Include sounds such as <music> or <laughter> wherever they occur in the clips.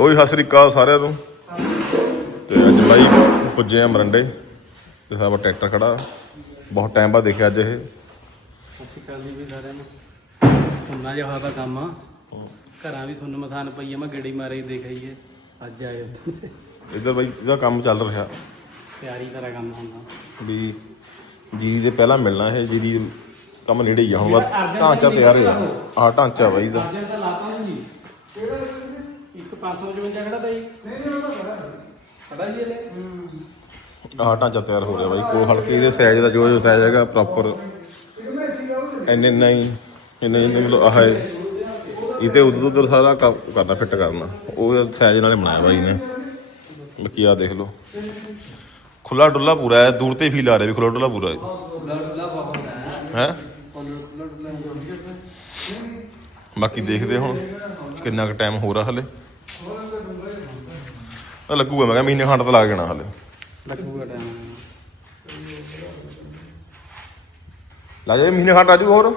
ਉਹੀ ਸਤਿ ਸ੍ਰੀ ਅਕਾਲ ਸਾਰਿਆਂ ਨੂੰ। ਤੇ ਅੱਜ ਬਾਈ ਪੁੱਜੇ ਆ ਮਰੰਡੇ ਤੇ ਸਾਡਾ ਟਰੈਕਟਰ ਖੜਾ। ਬਹੁਤ ਟਾਈਮ ਬਾਅਦ ਦੇਖਿਆ ਅੱਜ ਇਹ। ਸਤਿ ਸ਼੍ਰੀ ਅਕਾਲ ਜੀ ਵੀ ਸਾਰਿਆਂ ਨੂੰ। ਸੁਣਨਾ ਜਿਹਾ ਹੋਇਆ ਕੰਮ ਆ। ਘਰਾਂ ਵੀ ਸੁਣਨ ਮਥਾਨ ਪਈ ਆ ਮੈਂ ਗੇੜੀ ਮਾਰੇ ਦੇਖਾਈਏ ਅੱਜ ਆਏ ਉੱਥੇ ਇੱਧਰ ਬਾਈ ਇਹਦਾ ਕੰਮ ਚੱਲ ਰਿਹਾ। ਤਿਆਰੀ ਕਰਾ ਕੰਮ ਹੁੰਦਾ ਵੀ ਜੀਰੀ ਦੇ ਪਹਿਲਾਂ ਮਿਲਣਾ ਇਹ ਜੀਰੀ ਕੰਮ ਨੇੜੇ ਹੀ ਆ ਹੁਣ ਢਾਂਚਾ ਤਿਆਰ ਹੈ ਆਹ ਢਾਂਚਾ ਬਾਈ ਦਾ। ਅਰਜਨ ਤਾਂ ਲਾਤਾ ਨੂੰ ਜੀ ਇੱਕ 555 ਕਿਹੜਾ ਦਾ ਜੀ ਨਹੀਂ ਨਹੀਂ ਉਹ ਤਾਂ ਖੜਾ ਜੀ ਆਹ ਢਾਂਚਾ ਤਿਆਰ ਹੋ ਰਿਹਾ ਬਾਈ। ਕੋਲ ਹਲਕੇ ਇਹਦੇ ਸਾਈਜ਼ ਦਾ ਜੋ ਜੋ ਸਾਈਜ਼ ਹੈਗਾ ਪ੍ਰੋਪਰ ਇੰਨੇ ਨਹੀਂ ਇੰਨੇ ਇੰਨੇ ਮਤਲਬ ਆਹ ਹੈ। ਇਹਦੇ ਉਧਰ ਉਧਰ ਸਾਰਾ ਕੰਮ ਕਰਨਾ ਫਿੱਟ ਕਰਨਾ। ਉਹ ਸਾਈਜ਼ ਨਾਲੇ ਬਣਾਇਆ ਬਾਈ ਨੇ। ਬਾਕੀ ਆ ਦੇਖ ਲਓ। ਖੁੱਲਾ ਡੁੱਲਾ ਪੂਰਾ ਹੈ ਦੂਰ ਤੇ ਫੀਲ ਆ ਰਿਹਾ ਵੀ ਖੁੱਲਾ ਡੁੱਲਾ ਪੂਰਾ ਹੈ। ਹੈ। ਹੈ? ਬਾਕੀ ਦੇਖਦੇ ਹੁਣ ਕਿੰਨਾ ਕੁ ਟਾਈਮ ਹੋ ਰਿਹਾ ਹਲੇ। ਤਾਂ ਲੱਗੂਗਾ ਮੈਂ ਕਿਹਾ ਮਹੀਨੇ ਖੰਡ ਤਾਂ ਲੱਗ ਜਾਣਾ ਹਲੇ। ਲੱਗੂਗਾ ਟਾਈਮ ਲੱਗ ਜਾਏ ਮਹੀਨੇ ਖੰਡ ਆ ਜੂ ਹੋਰ।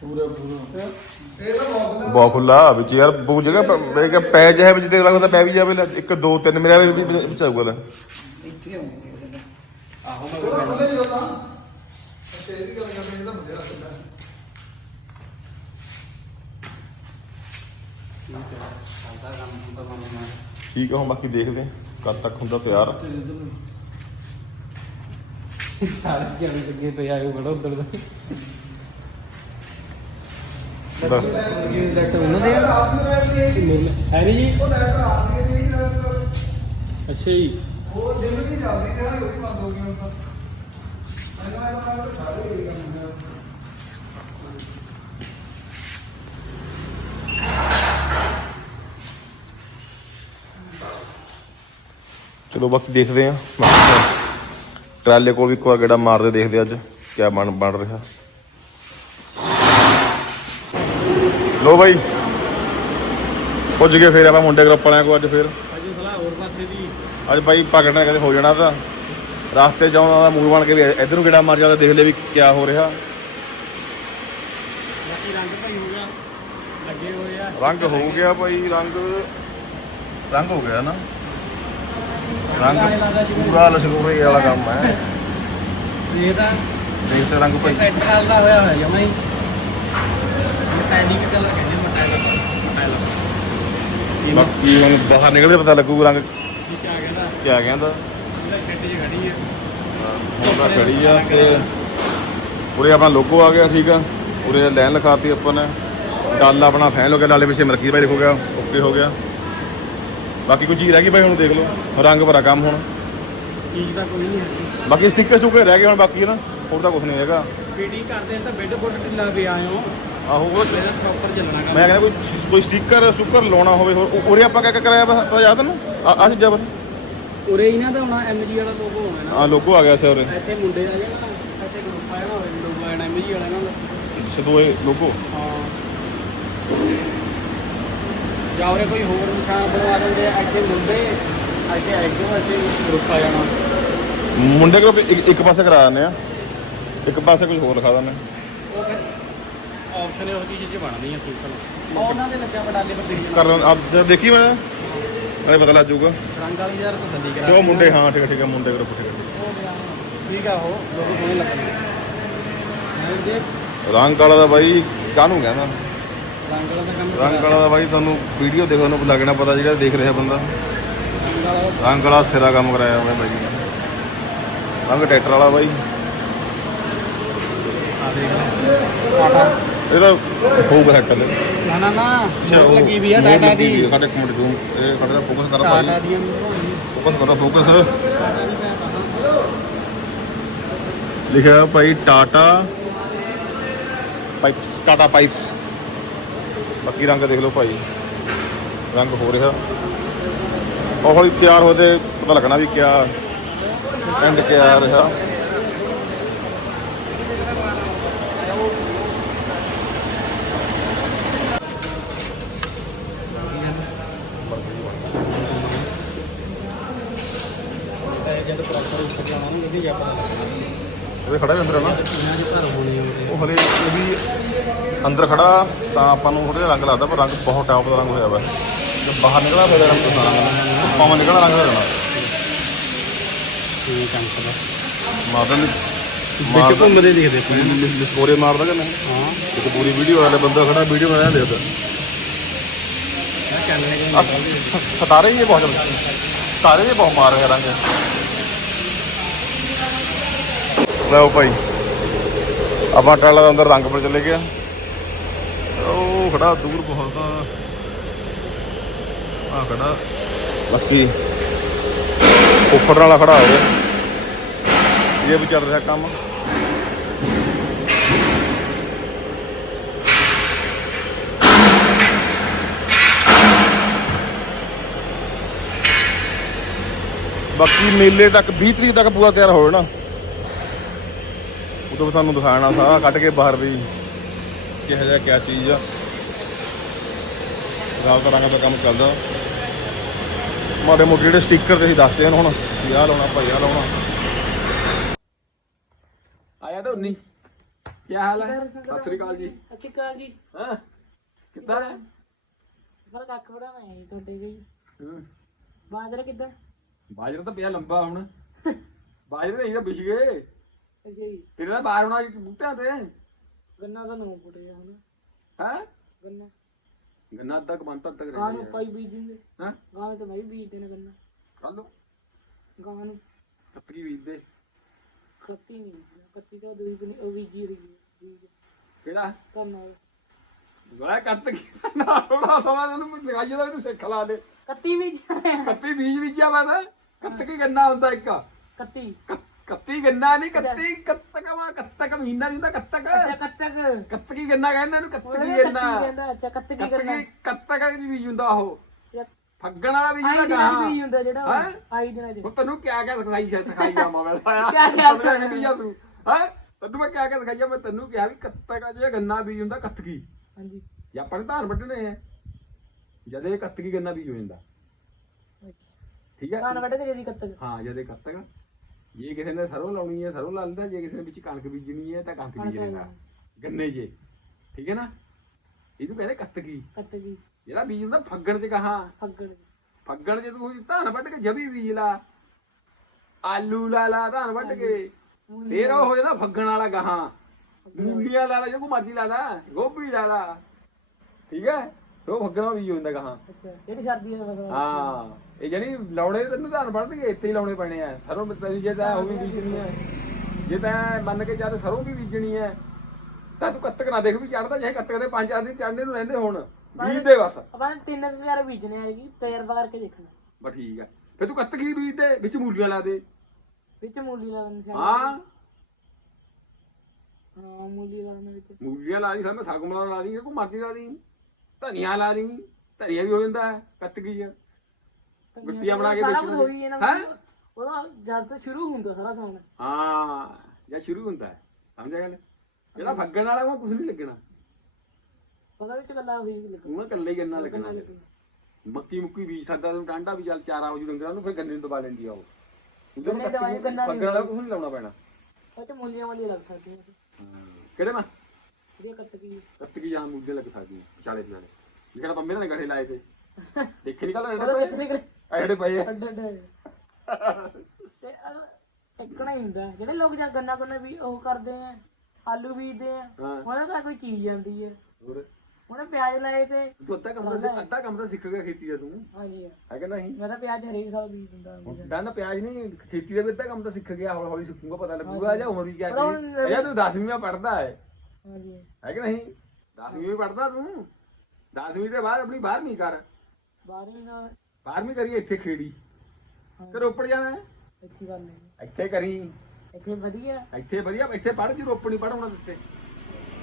ਪੂਰਾ ਪੂਰਾ ਬਹੁਤ ਖੁੱਲਾ ਵਿੱਚ ਯਾਰ ਬਹੁਤ ਜਗ੍ਹਾ ਪ- ਮੈਂ ਕਿਹਾ ਪੈ ਜਾਏ ਵਿੱਚ ਤੇ ਲੱਗਦਾ ਪੈ ਵੀ ਜਾਵੇ ਲੈ, ਇੱਕ ਦੋ ਤਿੰਨ ਮੇਰਾ ਵੀ ਆਊਗਾ ਲੈ ਆਹੋ ਮੈਂ ਕਹਿੰਦਾ ਠੀਕ ਹੈ ਚੱਲਦਾ ਕੰਮ ਹੁੰਦਾ ਮਾਮਾ ਠੀਕ ਆ ਹੁਣ ਬਾਕੀ ਦੇਖਦੇ ਹਾਂ ਕਦ ਤੱਕ ਹੁੰਦਾ ਤਿਆਰ। ਸਾਰੇ ਜਣੇ ਲੱਗੇ ਪਏ ਆਇਓ ਬੜਾ ਉਧਰ ਦਾ। ਦਾ- ਲੈਟ ਉਹਨਾਂ ਦੇ ਹੈ ਨਹੀਂ ਜੀ। ਅੱਛਾ ਜੀ। ਚਲੋ ਬਾਕੀ ਦੇਖਦੇ ਆ ਟਰਾਲੇ ਕੋਲ ਵੀ ਇੱਕ ਵਾਰ ਗੇੜਾ ਮਾਰਦੇ ਦੇਖਦੇ ਅੱਜ ਕਿਆ ਬਣ ਬਣ ਰਿਹਾ। ਲੋ ਬਾਈ। ਪੁੱਜ ਗਏ ਫੇਰ ਆਪਾਂ ਮੁੰਡੇ ਗਰੁੱਪ ਵਾਲਿਆਂ ਕੋਲ ਅੱਜ ਫੇਰ। ਅਜੇ ਸਲਾਹ ਹੋਰ ਪਾਸੇ ਦੀ। ਅੱਜ ਬਾਈ ਪਕੜਨਾ ਕਦੇ ਹੋ ਜਾਣਾ ਤਾਂ। ਰਾਸਤੇ 'ਚ ਦਾ ਮੂਲ ਬਣ ਕੇ ਵੀ ਇੱਧਰ ਨੂੰ ਗੇੜਾ ਮਾਰ ਜਾਂਦਾ ਦੇਖ ਲੈ ਵੀ ਕਿਆ ਹੋ ਰਿਹਾ। ਬਾਕੀ ਰੰਗ ਭਾਈ ਹੋ ਗਿਆ। ਲੱਗੇ ਹੋਏ ਆ। ਰੰਗ ਹੋ ਗਿਆ ਭਾਈ ਰੰਗ। ਰੰਗ ਹੋ ਗਿਆ ਨਾ। ਰੰਗ ਪੂਰਾ ਲਸ਼ਕੂਰੇ ਵਾਲਾ ਕੰਮ ਹੈ। ਇਹ ਤਾਂ ਦੇਖ ਤੇ ਰੰਗ ਭਾਈ। ਟਰੈਕਟਰ ਦਾ ਹੋਇਆ ਹੋਇਆ ਜਮਾ ਹੀ। ਮਕੈਨਿਕ ਕਲਰ ਕਹਿੰਦੇ ਮਕੈਨਿਕ ਬਾਕੀ ਹੁਣ ਬਾਹਰ ਨਿਕਲਦੇ ਪਤਾ ਲੱਗੂ ਰੰਗ। ਕਿਆ ਕਹਿੰਦਾ? ਇਹਦਾ ਖੇਤ 'ਚ ਖੜੀ ਹੈ ਹੁਣ ਖੜੀ ਆ ਤੇ ਉਰੇ ਆਪਣਾ ਲੋਗੋ ਆ ਗਿਆ ਠੀਕ ਆ। ਉਰੇ ਲਾਈਨ ਲਿਖਾਤੀ ਆਪਾਂ ਨੇ। ਗੱਲ ਆਪਣਾ ਫੈਨ ਹੋ ਗਿਆ ਨਾਲੇ ਪਿੱਛੇ ਮਰਕੀ ਬਾਈ ਹੋ ਗਿਆ ਓਕੇ ਹੋ ਗਿਆ। ਬਾਕੀ ਕੋਈ ਚੀਜ਼ ਰਹਿ ਗਈ ਬਾਈ ਹੁਣ ਦੇਖ ਲਓ। ਰੰਗ ਭਰਾ ਕੰਮ ਹੁਣ। ਚੀਜ਼ ਤਾਂ ਕੋਈ ਨਹੀਂ ਹੈ ਬਾਕੀ ਸਟicker ਸੁੱਕੇ ਰਹਿ ਗਏ ਹੁਣ ਬਾਕੀ ਨਾ। ਹੋਰ ਤਾਂ ਕੁਝ ਨਹੀਂ ਹੈਗਾ। ਫੀਡਿੰਗ ਕਰਦੇ ਤਾਂ ਬੈੱਡ ਬੁੱਡ ਢਿੱਲਾ ਵੀ ਹੋ ਆਹੋ ਉਹ ਮੇਰਾ ਪ੍ਰੋਪਰ ਚੱਲਣਾ ਕੰਮ। ਮੈਂ ਕਹਿੰਦਾ ਕੋਈ ਕੋਈ ਸਟicker ਸੁੱਕਰ ਲਾਉਣਾ ਹੋਵੇ ਹੋਰ ਉਰੇ ਆਪਾਂ ਕਿਆ ਕਰਾਇਆ ਪਤਾ ਯਾਦ ਤੈਨੂੰ? ਆ ਆ ਚੀਜ਼ਾਂ ਪਰ ਉਰੇ ਇਹਨਾਂ ਦਾ ਹੋਣਾ ਐਮਜੀ ਵਾਲਾ ਲੋਗੋ ਹੋਣਾ ਨਾ। ਆ ਲੋਗੋ ਆ ਗਿਆ ਸੀ ਉਰੇ। ਇੱਥੇ ਮੁੰਡੇ ਆ ਜਾਣਾ ਇੱਥੇ ਗਰੁੱਪ ਆਇਆ ਹੋਵੇ ਲੋਗੋ ਆਣਾ ਐਮਜੀ ਵਾਲਾ ਨਾ। ਸਦੋ ਇਹ ਲੋਗੋ ਹਾਂ। ਜਾਂ ਉਰੇ ਕੋਈ ਹੋਰ ਨਿਸ਼ਾਨ ਬਣਵਾ ਦਿੰਦੇ ਆ ਇੱਥੇ ਮੁੰਡੇ ਇੱਥੇ ਐਕਟਿਵ ਇੱਥੇ ਗਰੁੱਪ ਆ ਜਾਣਾ। ਮੁੰਡੇ ਕੋਲ ਇੱਕ ਇੱਕ ਪਾਸੇ ਕਰਾ ਦਿੰਦੇ ਆ। ਇੱਕ ਪਾਸੇ ਕੁਝ ਹੋਰ ਲਿਖਾ ਦਿੰਦੇ ਉਹ ਫਿਰ ਆਪਸ਼ਨ ਉਹ ਚੀਜ਼ ਚ ਬਣਦੀ ਆ ਸਿੰਪਲ ਉਹਨਾਂ ਦੇ ਲੱਗਿਆ ਬਟਾਲੇ ਪਰ ਦੇਖ ਕਰ ਲੈਣ- ਜਦ ਦੇਖੀ ਮੈਂ। ਅਰੇ ਪਤਾ ਲੱਗ ਜਾਊਗਾ। ਰੰਗ ਵਾਲੀ ਯਾਰ ਤਸੱਲੀ ਕਰਾ। ਸੋ ਮੁੰਡੇ ਹਾਂ ਠੀਕ ਆ, ਠੀਕ ਆ ਮੁੰਡੇ ਗਰੁੱਪ ਠੀਕ ਆ। ਠੀਕ ਆ ਉਹ ਲੋਗੋ ਸੋਹਣੇ ਲੱਗਦੇ ਮੈਂ ਜੇ ਰੰਗ ਵਾਲਾ ਦਾ ਬਾਈ ਕਾਹਨੂੰ ਕਹਿੰਦਾ? ਰੰਗ ਵਾਲਾ ਦਾ ਕੰਮ ਰੰਗ ਵਾਲਾ ਦਾ ਬਾਈ ਤੁਹਾਨੂੰ ਵੀਡੀਓ ਦੇਖੋ ਤੁਹਾਨੂੰ ਲੱਗਣਾ ਪਤਾ ਜਿਹੜਾ ਦੇਖ ਰਿਹਾ ਬੰਦਾ। ਰੰਗ ਵਾਲਾ ਸਿਰਾ ਕੰਮ ਕਰਾਇਆ ਹੋਇਆ ਬਾਈ ਨੇ। ਰੰਗ ਟਰੈਕਟਰ ਵਾਲਾ ਬਾਈ। ਆ ਦੇਖ ਟਾਟਾ ਇਹ ਤਾਂ ਹੋਊਗਾ ਸੈੱਟ ਲੈ ਨਾ ਨਾ ਨਾ ਮੋੜ ਲੱਗੀ ਵੀ ਆ ਟਾਟਾ ਦੀ। ਸਾਡੇ ਇੱਕ ਮਿੰਟ ਜ਼ੂਮ ਇਹ ਸਾਡੇ ਦਾ ਫੋਕਸ ਕਰ ਟਾਟਾ ਭਾਈ ਵੀ ਬਣਾਉਣੀ ਫੋਕਸ ਕਰੋ ਫੋਕਸ ਟਾਟਾ ਦੀ ਲਿਖਿਆ ਭਾਈ ਟਾਟਾ ਪਾਈਪਸ ਟਾਟਾ ਪਾਈਪਸ। ਬਾਕੀ ਰੰਗ ਦੇਖ ਲਓ ਭਾਈ। ਰੰਗ ਹੋ ਰਿਹਾ। ਉਹ ਹੌਲੀ ਤਿਆਰ ਹੋਦੇ ਪਤਾ ਲੱਗਣਾ ਵੀ ਕਿਆ ਐਂਡ ਕਿਆ ਰਿਹਾ। ਇਹ ਖੜਾ ਅੰਦਰ ਨਾ ਉਹ ਹਲੇ ਇਹ ਵੀ ਅੰਦਰ ਖੜਾ। ਤਾਂ ਆਪਾਂ ਨੂੰ ਥੋੜਾ ਜਿਹਾ ਰੰਗ ਲੱਗਦਾ ਪਰ ਰੰਗ ਬਹੁਤ ਟਾਪ ਦਾ ਰੰਗ ਹੋਇਆ ਵਾ। ਜੇ ਬਾਹਰ ਨਿਕਲਣਾ ਫਿਰ ਰੰਗ ਤੋਂ ਰੰਗ ਪਾਵਾਂ ਨਿਕਲਣਾ ਰੰਗ ਦਾ ਰਹਿਣਾ ਇਹ ਕਣਕ ਦਾ ਮਾਦਨ ਵਿੱਚ ਘੁੰਮਦੇ ਦਿਖਦੇ ਲਿਸਕੋਰੇ ਮਾਰਦਾ ਕਿ ਨਹੀਂ? ਹਾਂ। ਇੱਕ ਪੂਰੀ ਵੀਡੀਓ ਵਾਲੇ ਬੰਦਾ ਖੜਾ ਵੀਡੀਓ ਬਣਾ ਰਿਹਾ ਦੇਖਦਾ ਸਤਾਰੇ ਹੀ ਬਹੁਤ ਸਤਾਰੇ ਵੀ ਬਹੁਤ ਮਾਰ ਰਿਹਾ ਰੰਗ। ਲਓ ਭਾਈ। ਆਪਾਂ ਟਰਾਲਾ ਦੇ ਅੰਦਰ ਰੰਗ ਪਰ ਚਲੇ ਗਿਆ। ਉਹ ਖੜਾ ਦੂਰ ਬਹੁਤ ਆ। ਖੜਾ। ਬਾਕੀ ਉੱਪਰ ਵਾਲਾ ਖੜਾ ਹੋ ਗਿਆ ਇਹ ਵੀ ਚੱਲ ਰਿਹਾ ਕੰਮ। ਬਾਕੀ ਮੇਲੇ ਤੱਕ 20 ਤਰੀਕ ਤੱਕ ਪੂਰਾ ਤਿਆਰ ਹੋ ਜਾਣਾ ਉਦੋਂ ਸਾਨੂੰ ਦਿਖਾਣਾ, ਸਾਰਾ ਕੱਢ ਕੇ ਬਾਹਰ ਵੀ ਕਿਹੋ ਜਿਹਾ ਕਿਆ ਚੀਜ਼ ਆ। ਦਾ ਰੰਗ ਦਾ ਕੰਮ ਚੱਲਦਾ ਮਾੜੇ ਮੋਟੇ ਜਿਹੜੇ ਸਟicker ਤੇ ਅਸੀਂ ਦੱਸਦੇ ਹਨ ਹੁਣ ਆਹ ਲਾਉਣਾ ਭਾਈ ਆਹ ਲਾਉਣਾ। ਆਇਆ ਤਾਂ ਉਨੀ। ਕੀ ਹਾਲ ਹੈ? ਸਤਿ ਸ੍ਰੀ ਅਕਾਲ ਜੀ। ਅੱਛੀ ਕਾਲ ਜੀ। ਹਾਂ? ਕਿੱਦਾਂ ਹੈ? ਫਲ ਕੱਖ ਹੈ ਜੀ ਤੁਹਾਡੇ ਜੀ। ਹੂੰ। ਬਾਜਰਾ ਕਿੱਦਾਂ? ਬਾਜਰਾ ਤਾਂ ਪਿਆ ਲੰਬਾ ਹੁਣ। <laughs> ਬਾਜਰੇ ਨਹੀਂ ਤਾਂ ਵਿਛ ਗਏ। ਅੱਛਾ ਜੀ। ਤੇਰੇ ਨਾਲ ਬਾਹਰ ਹੋਣਾ ਜੀ ਬੂਟਿਆਂ ਤੇ। ਗੰਨਾ ਤਾਂ ਨੌ ਫੁੱਟ ਗਿਆ ਹੁਣ ਹੈ? ਗੰਨਾ। ਗੰਨਾ ਅੱਧਾ ਕਮੰਤ ਤੱਕ ਗਾਂ ਨੂੰ ਰਹਿ ਪਾਈ ਬੀਜ ਦਿੰਦੇ। ਹਾਂ? ਗਾਂ ਨੂੰ ਤਾਂ ਮੈਂ ਵੀ ਬੀਜ ਦੇਣਾ ਗੰਨਾ। ਕੱਲ ਨੂੰ? ਗਾਂ ਨੂੰ। ਕੱਪੜੀ ਬੀਜਦੇ? ਕੱਤੀ ਨਹੀਂ ਬੀਜਣਾ। ਕੱਤੀ ਤਾਂ ਦੂਈ ਬਣੀ ਉਹ ਬੀਜੀ ਹੋਈ ਹੈ। ਬੀਜ। ਕਿਹੜਾ? ਕਰਨਾ ਗਾਇਆ ਕੱਤ ਕੀ ਨਾ ਹੋਣਾ ਸਮਾਂ ਤੈਨੂੰ ਦਿਖਾਈ ਜਾਂਦਾ ਤੂੰ ਸਿੱਖ ਲਾ ਦੇ। ਕੱਤੀ ਬੀਜ ਕੱਤੀ ਬੀਜ ਬੀਜਿਆ ਮੈਂ ਤਾਂ। ਕੱਤ ਕੀ ਗੰਨਾ ਹੁੰਦਾ ਇੱਕ? ਕੱਤੀ ਕ- ਕੱਤੀ ਗੰਨਾ ਨਹੀਂ ਕੱਤੀ ਕੱਤਕ ਵਾ ਕੱਤਕ ਮਹੀਨਾ ਨਹੀਂ ਹੁੰਦਾ ਕੱਤਕ ਕੱਤਕ। ਕੱਤਕੀ ਗੰਨਾ ਕਹਿੰਦੇ ਇਹਨੂੰ ਕੱਤਕੀ ਗੰਨਾ। ਕਹਿੰਦਾ ਅੱਛਾ ਕੱਤਕੀ ਕਰਨਾ ਕੱਤਕੀ ਕੱਤਕ ਦੀ ਬੀਜ ਹੁੰਦਾ ਉਹ। ਫੱਗਣ ਵਾਲਾ ਆਈ ਹੁੰਦਾ ਹੁੰਦਾ ਜਿਹੜਾ ਹੈਂ? ਉਹ, ਆਈ ਦਿਨਾਂ ਚ ਹੁਣ ਤੈਨੂੰ ਕਿਆ ਕਿਆ ਸਿਖਾਈ ਜਾ ਸਿਖਾਈ ਜਾਵਾਂ ਮੈਂ ਕਿਆ ਕਿਆ ਸਿਖਾਈ ਜਾ ਤੂੰ। ਹੈ? ਤੈਨੂੰ ਮੈਂ ਕਿਆ ਕਿਆ ਸਿਖਾਈ ਜਾ ਮੈਂ ਤੈਨੂੰ ਕਿਹਾ ਵੀ ਕੱਤਕ ਜਿਹੜਾ ਗੰਨਾ ਬੀਜ ਹੁੰਦਾ ਕੱਤਕੀ। ਹਾਂਜੀ। ਜਾਂ ਆਪਾਂ ਨੇ ਧਾਨ ਵੱਢਣੇ ਆ ਜਦ ਇਹ ਕੱਤਕੀ ਗੰਨਾ ਬੀਜ ਹੋ ਜਾਂਦਾ। ਠੀਕ ਹੈ ਵੱਢ ਕੇ ਜਿਹੜੀ ਕੱਤਕ? ਹਾਂ ਜਦ ਇਹ ਕੱਤਕ। ਜੇ ਕਿਸੇ ਨੇ ਸਰੋਂ ਲਾਉਣੀ ਹੈ ਸਰੋਂ ਲਾ ਲੈਂਦਾ ਜੇ ਕਿਸੇ ਨੇ ਵਿੱਚ ਕਣਕ ਬੀਜਣੀ ਹੈ ਤਾਂ ਕਣਕ ਬੀਜ ਲੈਂਦਾ। ਗੰਨੇ 'ਚ ਠੀਕ ਹੈ ਨਾ? ਇਹਨੂੰ ਕਹਿੰਦੇ ਕੱਤਕੀ। ਕੱਤਕੀ। ਜਿਹੜਾ ਬੀਜ ਹੁੰਦਾ ਫੱਗਣ 'ਚ ਕਹਾ। ਫੱਗਣ ਫੱਗਣ 'ਚ ਤੂੰ ਧਾਨ ਵੱਢ ਕੇ ਜਵੀ ਬੀਜ ਲਾ। ਆਲੂ ਲਾ ਲਾ ਧਾਨ ਵੱਢ ਕੇ। ਫੇਰ ਉਹ ਹੋ ਜਾਂਦਾ ਫੱਗਣ ਵਾਲਾ ਗਾਹਾਂ ਮੂਲੀਆਂ ਲਾ ਲਾ ਜੇ ਕੋ ਮਰਜ਼ੀ ਲਾ ਲਾ ਗੋਭੀ ਲਾ ਲਾ। ਠੀਕ ਹੈ? ਉਹ ਫੱਗਣਾ ਬੀਜ ਹੁੰਦਾ ਗਾਹਾਂ ਅੱਛਾ ਜਿਹੜੀ ਸਰਦੀ ਦਾ ਫਸਲ ਹਾਂ। ਇਹ ਜਣੀ ਲਾਉਣੇ ਤੈਨੂੰ ਧਾਨ ਵੱਢ ਕੇ ਇੱਥੇ ਹੀ ਲਾਉਣੇ ਪੈਣੇ ਆ। ਸਰੋਂ ਤੇਰੀ ਜੇ ਤਾਂ ਉਹ ਵੀ ਬੀਜਣੀ ਹੈ ਜੇ ਤਾਂ ਮੰਨ ਕੇ ਚੱਲ ਸਰੋਂ ਵੀ ਬੀਜਣੀ ਹੈ ਤਾਂ ਤੂੰ ਕੱਤਕ ਨਾ ਦੇਖ ਵੀ ਚੜਦਾ ਜੇ ਕੱਤਕ ਦੇ ਪੰਜ ਆਦਮੀ ਚੜਨੇ ਨੂੰ ਰਹਿੰਦੇ ਹੁਣ। ਬੀਜ ਦੇ ਬਸ। ਆਪਾਂ ਨੇ ਤਿੰਨ ਹਜ਼ਾਰ ਬੀਜਣੇ ਆਏਗੀ ਤਜਰਬਾ ਕਰਕੇ ਦੇਖਣਾ। ਬਸ ਠੀਕ ਆ। ਫੇ ਤੂੰ ਕੱਤਕ ਹੀ ਬੀਜ ਦੇ ਵਿੱਚ ਮੂਲੀਆਂ ਲਾ ਦੇ। ਵਿੱਚ ਮੂਲੀ ਲਾ ਸ਼ਾਇਦ। ਹਾਂ। ਹਾਂ ਮੂਲੀ ਲਾ ਦੇਣਾ ਵਿੱਚ। ਮੂਲੀਆਂ ਲਾ ਦੀ ਸਾਹਮਣੇ ਸਾਗਮਲਾ ਲਾ ਦੀ ਕੋ ਮਰਜ਼ੀ ਲਾ ਦੀ। ਧਨੀਆ ਲਾ ਦੀ ਧਨੀਆ ਵੀ ਹੋ ਜਾਂਦਾ ਹੈ ਕੱਤਕੀ ਆ। ਮਿੱਟੀਆਂ ਬਣਾ ਕੇ ਸਾਰਾ ਵਿੱਚ ਕੁਝ ਹੋਈ ਹੈ ਨਾ ਹੈਂ? ਉਹਦਾ ਜਦ ਤੋਂ ਸ਼ੁਰੂ ਹੁੰਦਾ ਸਾਰਾ ਸਮਾਂ ਹਾਂ ਜਾਂ ਸ਼ੁਰੂ ਹੁੰਦਾ ਹੈ। ਸਮਝਿਆ ਗੱਲ? ਜਿਹੜਾ ਫੱਗਣ ਵਾਲਾ ਉਹ ਕੁਝ ਨਹੀਂ ਲੱਗਣਾ। ਪਤਾ ਵਿੱਚ ਗੱਲਾਂ ਹੋਈ ਲੱਗਾ ਉਹਨਾਂ ਇਕੱਲੇ ਹੀ ਗੰਨਾ ਲੱਗਣਾ ਫਿਰ। ਮੱਕੀ ਮੁੱਕੀ ਬੀਜ ਸਕਦਾ ਤੂੰ ਟਾਂਡਾ ਵੀ ਚੱਲ ਚਾਰਾ ਹੋ ਜੂ ਡੰਗਰਾਂ ਨੂੰ ਫਿਰ ਗੰਨੇ ਨੂੰ ਦਬਾ ਲੈਂਦੀ ਆ ਉਹ। ਉਹਦੇ ਗੰਨੇ ਦਵਾਈ ਗੰਨਾ ਨਹੀਂ ਫੱਗਣ ਵਾਲਾ ਕੁਝ ਨਹੀਂ ਲਾਉਣਾ ਪੈਣਾ। ਉਹ ਚ ਮੂਲੀਆਂ ਵਾਲੀ ਲੱਗ ਸਕਦੀਆਂ ਕਿਹੜੇ ਮਾ? ਜਿਹੜੀ ਕੱਤਕੀ। ਕੱਤਕੀ ਜਾਂ ਮੂਜੇ ਲੱਗ ਸਕਦੀ ਵਿਚਾਲੇ ਵਿਚਾਲੇ ਜਿਹੜਾ ਪੰਮੇ ਨੇ ਗਠੇ ਲਾਏ ਤੇ। <laughs> ਦੇਖੇ ਨਿਕਲ ਉਹਦਾ ਰਹੇ ਵਿੱਚ ਨਿਕਲੇ ਆ ਜਿਹੜੇ ਪਏ ਆ। ਅੱਡ ਅੱਡ। ਤੇ ਅਹ ਇੱਕਣਾ ਹੀ ਹੁੰਦਾ। ਜਿਹੜੇ ਲੋਕ ਜਾਂ ਗੰਨਾ ਗੰਨਾ ਵੀ ਉਹ ਕਰਦੇ ਆ ਆਲੂ ਬੀਜਦੇ ਆ ਹਾਂ। ਉਹਨਾਂ ਦਾ ਕੋਈ ਚੀਜ਼ ਜਾਂਦੀ ਹੈ ਹੋਰ? ਉਹਨੇ ਪਿਆਜ਼ ਲਾਏ ਤੇ ਤੂੰ ਅੱਧਾ ਕੰਮ ਤਾਂ ਅੱਧਾ ਕੰਮ ਤਾਂ ਸਿੱਖ ਗਿਆ ਖੇਤੀ ਦਾ ਤੂੰ। ਹਾਂਜੀ। ਹੈ ਕਿ ਨਹੀਂ? ਮੈਂ ਤਾਂ ਪਿਆਜ਼ ਹਰੇਕ ਸਾਲ ਬੀਜ ਦਿੰਦਾ ਡਾਂ ਪਿਆਜ ਨਹੀਂ ਖੇਤੀ ਦਾ ਵੀ ਅੱਧਾ ਕੰਮ ਤਾਂ ਸਿੱਖ ਗਿਆ ਹੌਲੀ ਹੌਲੀ ਸਿੱਖੂਗਾ ਪਤਾ ਲੱਗੂਗਾ ਜਾਂ ਉਮਰ ਵੀ ਕਿਆ ਪਰ ਹੁਣ ਕੀ ਤੂੰ 10ਵੀਂ ਪੜਦਾ ਹੈ। ਹਾਂਜੀ। ਹੈ ਕਿ ਨਹੀਂ? 10ਵੀਂ ਵੀ ਪੜਦਾ ਤੂੰ। 10ਵੀਂ ਦੇ ਬਾਅਦ ਆਪਣੀ 12ਵੀਂ ਕਰ। ਬਾਰਵੀਂ ਨਾਲ 12ਵੀਂ ਕਰੀ ਇੱਥੇ ਖੇੜੀ। ਤੇ ਰੋਪੜ ਜਾਣਾ ਹੈ? ਅੱਛੀ ਗੱਲ ਹੈ ਇੱਥੇ ਕਰੀ। ਇੱਥੇ ਵਧੀਆ। ਇੱਥੇ ਵਧੀਆ ਇੱਥੇ ਪੜ ਜੀ ਰੋਪੜ ਨਹੀਂ ਪੜਾਉਣਾ ਦਿੱਤੇ।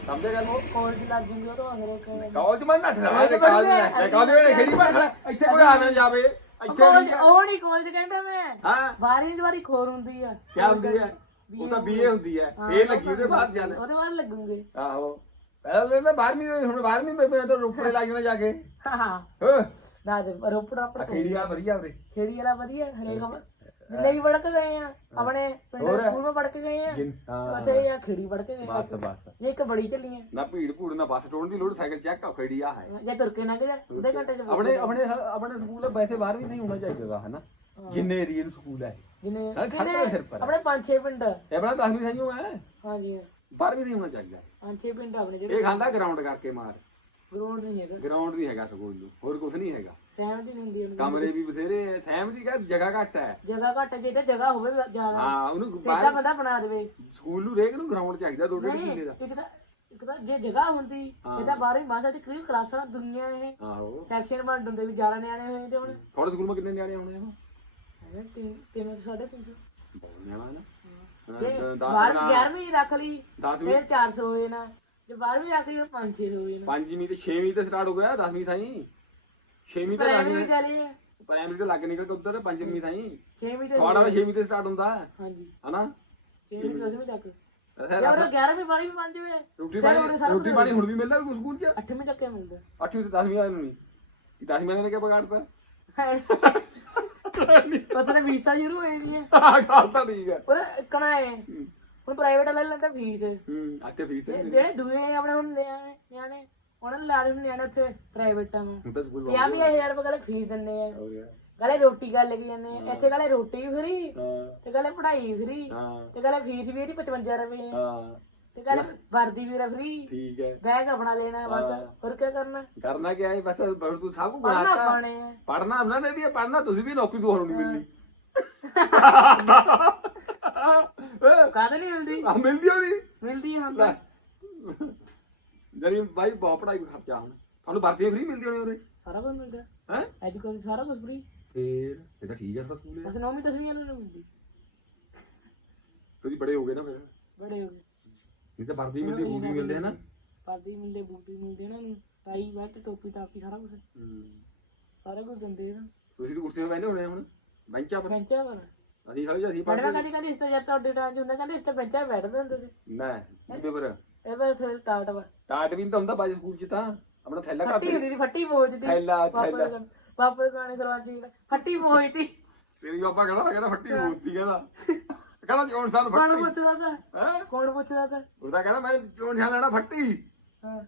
ਸਮਝਿਆ ਗੱਲ? ਉਹ ਕਾਲਜ ਲੱਗ ਜੂਗੀ ਉਹ ਤਾਂ ਕਹਿੰਦਾ ਕਾਲਜ ਮੈਂ ਨੱਠ ਰਹਾ ਤੇ ਕਾਲਜ ਮੈਂ ਕਾਲਜ ਵਿੱਚ ਖੇੜੀ ਪੜ ਇੱਥੇ ਕੋਈ ਆ ਨਾ ਜਾਵੇ ਇੱਥੇ ਕਾਲਜ ਨਹੀਂ। ਉਹ ਨਹੀਂ ਕਾਲਜ ਕਹਿੰਦਾ ਮੈਂ। ਹਾਂ। ਬਾਰਵੀਂ ਦੀ ਵਾਰੀ ਖੋਰ ਹੁੰਦੀ ਆ। ਕੀ ਹੁੰਦੀ ਹੈ ਉਹ ਤਾਂ ਬੀਏ ਹੁੰਦੀ ਹੈ ਇਹ ਲੱਗੀ ਉਹਦੇ ਬਾਅਦ ਜਾਣਾ। ਉਹਦੇ ਬਾਅਦ ਲੱਗੂਗੇ। ਆਹੋ। ਪਹਿਲਾਂ ਮੈਂ 12ਵੀਂ ਹੋਈ, ਹੁਣ 12ਵੀਂ ਮੈਂ ਤਾਂ ਰੋਪੜੇ ਲੱਗ ਜਾਣਾ ਜਾ ਕੇ। ਹਾਂ। ਹੋ। ਦੱਸ ਦੇ ਰੋਪੜ ਆਪਣਾ ਖੇੜੀ ਆ ਵਧੀਆ ਉਰੇ। ਖੇੜੀ ਵਾਲਾ ਵਧੀਆ ਹਰੇਕ ਜਿੰਨੇ ਵੀ ਪੜ੍ਹ ਕੇ ਗਏ ਆ ਆਪਣੇ ਪਿੰਡ ਹੋਰ? ਸਕੂਲ ਵਿੱਚ ਪੜ੍ਹ ਕੇ ਗਏ ਆ। ਜਿੰਨ- ਹਾਂ। ਉੱਥੇ ਆ ਖੇੜੀ ਪੜ੍ਹ ਕੇ ਗਏ। ਆ। ਬਸ। ਬਸ ਇੱਕ ਬੜੀ ਚੱਲੀ ਆ। ਨਾ ਭੀੜ ਭੂੜ ਨਾ ਬੱਸ ਟੋਣ ਦੀ ਲੋੜ ਸਾਈਕਲ ਚੈੱਕ ਖੜੀ ਆ ਹੈ। ਜਾਂ ਤੁਰ ਕੇ ਲੰਘ ਜਾ ਅੱਧੇ ਘੰਟੇ ਚ ਆਪਣੇ ਆਪਣੇ ਆਪਣੇ ਸਕੂਲ ਵੈਸੇ ਬਾਹਰ ਵੀ ਨਹੀਂ ਹੋਣਾ ਚਾਹੀਦਾ ਹਨਾ। ਜਿੰਨੇ ਏਰੀਏ ਨੂੰ ਸਕੂਲ ਹੈ ਜਿੰਨੇ ਹਾਂ, ਛੱਤ ਦੇ ਸਿਰ ਪਰ। ਆਪਣੇ ਪੰਜ ਛੇ ਪਿੰਡ। ਇਹ ਬਣਾ 10ਵੀਂ ਸਾਈਓ ਹੈ ਹਾਂਜੀ। ਬਾਹਰ ਵੀ ਨਹੀਂ ਹੋਣਾ ਚਾਹੀਦਾ। ਪੰਜ ਛੇ ਪਿੰਡ ਆਪਣੇ ਜਿਹੜੇ ਇਹ ਖਾਂਦਾ ਗਰਾਊਂਡ ਕਰਕੇ ਮਾਰ। ਗਰਾਊਂਡ ਨਹੀਂ ਹੈਗਾ। ਗਰਾਊਂਡ ਨਹੀਂ ਹੈਗਾ ਸਕੂਲ ਨੂੰ ਹੋਰ ਕੁਝ ਨਹੀਂ ਹੈਗਾ। ਸਹਿਮਤੀ ਨਹੀਂ ਹੁੰਦੀ ਉਹਨੂੰ। ਕਮਰੇ ਵੀ ਬਥੇਰੇ ਐ ਸਹਿਮਤੀ ਕਾ ਜਗ੍ਹਾ ਘੱਟ ਹੈ ਜਗ੍ਹਾ ਘੱਟ ਜੇ ਤੇ ਜਗ੍ਹਾ ਹੋਵੇ ਜ਼ਿਆਦਾ। ਹਾਂ ਉਹਨੂੰ ਤਾਂ ਬਾਹਰ ਬੰਦਾ ਬਣਾ ਦੇਵੇ। ਸਕੂਲ ਨੂੰ ਰੇਕ ਨੂੰ ਗਰਾਊਂਡ ਚਾਹੀਦਾ ਦੋ ਡੇਢ ਕਿੱਲੇ ਦਾ। ਇੱਕ ਤਾਂ ਇੱਕ ਤਾਂ ਜੇ ਜਗ੍ਹਾ ਹੁੰਦੀ ਇਹ ਤਾਂ ਬਾਹਰੋਂ ਹੀ ਮਾਸਾ ਦੀ ਕਈ ਕਲਾਸਾਂ ਦੁਨੀਆ ਇਹ। ਆਹੋ। ਸੈਕਸ਼ਨ ਬਣ ਹੁੰਦੇ ਵੀ ਜ਼ਿਆਦਾ ਨਿਆਣੇ ਹੋਏ ਤੇ ਹੁਣ। ਤੁਹਾਡੇ ਸਕੂਲ ਮਾ ਕਿੰਨੇ ਨਿਆਣੇ ਆਉਣੇ ਆ ਹੈਗੇ ਤਿੰਨ ਤਿੰਨ ਸਾਢੇ ਤਿੰਨ ਸੌ। ਬਹੁਤ ਨਿਆਣਾ ਹੈ ਨਾ। ਤੇ ਹਾਂ, ਦਸ- ਬਾਰਵੀਂ ਦਸ- ਗਿਆਰਵੀਂ ਰੱਖ ਲਈ ਦਸਵੀਂ ਫਿਰ 400 ਹੋਏ ਨਾ। ਜੇ 12ਵੀਂ ਰੱਖ ਲਈ 500 ਹੋਏ ਨਾ। ਪੰਜਵੀਂ ਤੇ ਛੇਵੀਂ ਤੇ ਸਟਾਰਟ ਹੋ ਗਿਆ 10ਵੀਂ ਤਾਈਂ। ਛੇਵੀਂ ਤੇ ਪ੍ਰਾਇਮਰੀ ਦਸਵੀਂ ਚਲੇ ਪ੍ਰਾਇਮਰੀ ਤੇ ਲੱਗ ਨਿਕਲ ਕੇ ਉਧਰ ਪੰਜਵੀਂ ਤਾਈਂ। 6ਵੀਂ ਤੇ ਤਾਂ ਛੇਵੀਂ ਤੇ ਸਟਾਰਟ ਹੁੰਦਾ। ਹਾਂਜੀ। ਹਨਾ? 6ਵੀਂ 10ਵੀਂ ਤੱਕ। ਅੱਛਾ ਯਾਰ 11ਵੀਂ 12ਵੀਂ 5ਵੀਂ ਰੋਟੀ ਪਾਣੀ ਰੋਟੀ ਪਾਣੀ ਹੁਣ ਵੀ ਮਿਲਦਾ ਕੋਈ ਸਕੂਲ 'ਚ? 8ਵੀਂ ਤੱਕ ਹੀ ਮਿਲਦਾ। 8ਵੀਂ ਤੇ 10ਵੀਂ ਵਾਲੇ ਨੂੰ ਨਹੀਂ 10ਵੀਂ ਵਾਲੇ ਨੇ ਕਿਆ ਵਿਗਾੜਤਾ ਪਤਾ ਨਹੀਂ ਵੀਸਾ ਸ਼ੁਰੂ ਹੋਏ ਨਹੀਂ ਹੈ ਗੱਲ ਤਾਂ ਠੀਕ ਹੈ। ਉਹ ਇਕਣਾ ਹੈ। ਹੁਣ ਪ੍ਰਾਈਵੇਟ ਵਾਲੇ ਲੈਂਦਾ ਫੀਸ ਹੂੰ ਅੱਤੇ ਫੀਸ ਤੇ ਜਿਹੜੇ ਦੂਏ ਆਪਣੇ ਹੁਣ ਆਏ ਨਿਆਣੇ ਉਹਨਾਂ ਨੇ ਲਾ ਦੇ ਨਿਆਣੇ ਉੱਥੇ ਪ੍ਰਾਈਵੇਟਾਂ ਨੂੰ ਤਾਂ ਸਕੂਲ ਪੰਜਾਹ ਹਜ਼ਾਰ ਰੁਪਏ ਗਲੇ ਫੀਸ ਦਿੰਦੇ ਆ। ਹੋ ਗਿਆ। ਗਲੇ ਰੋਟੀ ਗੱਲ ਲੈ ਕੇ ਜਾਂਦੇ ਆ। ਇੱਥੇ ਗਲੇ ਰੋਟੀ ਫਰੀ ਹਾਂ। ਤੇ ਗਲੇ ਪੜ੍ਹਾਈ ਫਰੀ ਹਾਂ। ਤੇ ਗਲੇ ਫੀਸ ਵੀ ਇਹਦੀ 55 ਰੁਪਏ ਹਾਂ। ਤੇ ਗਲੇ ਵਰਦੀ ਵੀ ਫਰੀ ਠੀਕ ਹੈ। ਬੈਗ ਆਪਣਾ ਲੈਣਾ ਬਸ। ਹੋਰ ਕੀ ਕਰਨਾ? ਕਰਨਾ ਕੀ ਹੈ? ਬਸ ਹੁਣ ਤੂੰ ਸਭ ਕੁ ਬਣਾਤਾ। ਪੜਨਾ ਉਹਨਾਂ ਨੇ ਵੀ ਪੜਨਾ ਤੁਸੀਂ ਵੀ ਨੌਕਰੀ ਤੁਹਾਨੂੰ ਨਹੀਂ ਮਿਲਣੀ ਕਾਹਦੇ ਨਹੀਂ ਮਿਲਦੀ? ਆ ਮਿਲਦੀ ਹੋ ਨਹੀਂ ਮਿਲਦੀ ਹੁਣ ਲੈ। ਜਰੀ ਬਾਈ ਬਹੁਤ ਪੜਾਈ ਦਾ ਖਰਚਾ ਹੁਣ। ਤੁਹਾਨੂੰ ਵਰਦੀਆਂ ਫ੍ਰੀ ਮਿਲਦੀ ਹੋਣੀ ਉਰੇ? ਸਾਰਾ ਕੁਝ ਮਿਲਦਾ। ਹੈ? ਐਜੂਕੇਸ਼ਨ ਸਾਰਾ ਕੁਝ ਫਰੀ ਫੇਰ? ਇਹ ਤਾਂ ਠੀਕ ਹੈ ਸਾ ਸਕੂਲ ਬਸ ਨੌਵੀਂ ਦਸਵੀਂ ਵਾਲਿਆਂ ਨੂੰ ਮਿਲਦੀ ਤੁਸੀਂ ਬੜੇ ਹੋ ਗਏ ਨਾ ਫਿਰ। ਬੜੇ ਹੋ ਗਏ। ਨਹੀਂ ਤਾਂ ਵਰਦੀ ਮਿਲਦੀ ਬੂਟ ਵੀ ਮਿਲਦੇ ਹਨ ਪਰਦੀ ਮਿਲਦੇ। ਬੂਟ ਵੀ ਮਿਲਦੇ ਨੂੰ ਟਾਈ ਬੈਟ ਟੋਪੀ ਟਾਪੀ ਸਾਰਾ ਕੁਝ ਸਾਰਾ ਕੁਝ ਦਿੰਦੇ ਇਹਨਾਂ ਤੁਸੀਂ ਤਾਂ ਕੁਰਸੀਆਂ ਬੈਠੇ ਹੋਣੇ ਹੁਣ। ਬੈਂਚਾਂ ਪਰ। ਬੈਂਚਾਂ ਪਰ। ਅਸੀਂ ਖੜੇ ਅਸੀਂ ਮੈਡਮ ਪੜ੍ਹਦੇ ਕਦੀ ਕਦੀ ਇਸ ਤੋਂ ਜਦ ਤੁਹਾਡੇ ਟਾਈਮ ਹੁੰਦਾ ਕਹਿੰਦੇ ਇਸ ਤੇ ਬੈਂਚਾਂ ਬੈਠਦੇ ਹੁੰਦੇ ਸੀ। ਕਿਤੇ ਪਰ ਇਹ ਬਸ ਥੋੜਾ ਸਟਾਰਟ ਵਾ। ਟਾਟ ਵੀ ਤਾਂ ਹੁੰਦਾ ਬਾਜ ਸਕੂਲ ਚ ਤਾਂ ਆਪਣਾ ਥੈਲਾ ਘੱਟ ਫੱਟੀ ਹੁੰਦੀ ਸੀ ਫੱਟੀ ਪਹੁੰਚਦੀ ਥੈਲਾ ਥੈਲਾ। ਪਾਪਾ ਗਾਣੇ ਸਰਵਾਜੀ ਫੱਟੀ ਪਹੁੰਚਦੀ ਤੇਰੀ ਬਾਬਾ ਕਹਿੰਦਾ ਕਹਿੰਦਾ ਫੱਟੀ ਮੂਰਤੀ ਕਹਿੰਦਾ। ਕਹਿੰਦਾ ਜੋਨ ਸਾਲ ਕੌਣ ਫੱਟੀ ਪੁੱਛਦਾ ਤਾ? ਹੈ? ਕੌਣ ਪੁੱਛਦਾ ਤਾ? ਉਹਦਾ ਕਹਿੰਦਾ ਮੈਂ ਜੋਨ ਸਾਲ ਲੈਣਾ ਫੱਟੀ। ਹਾਂ।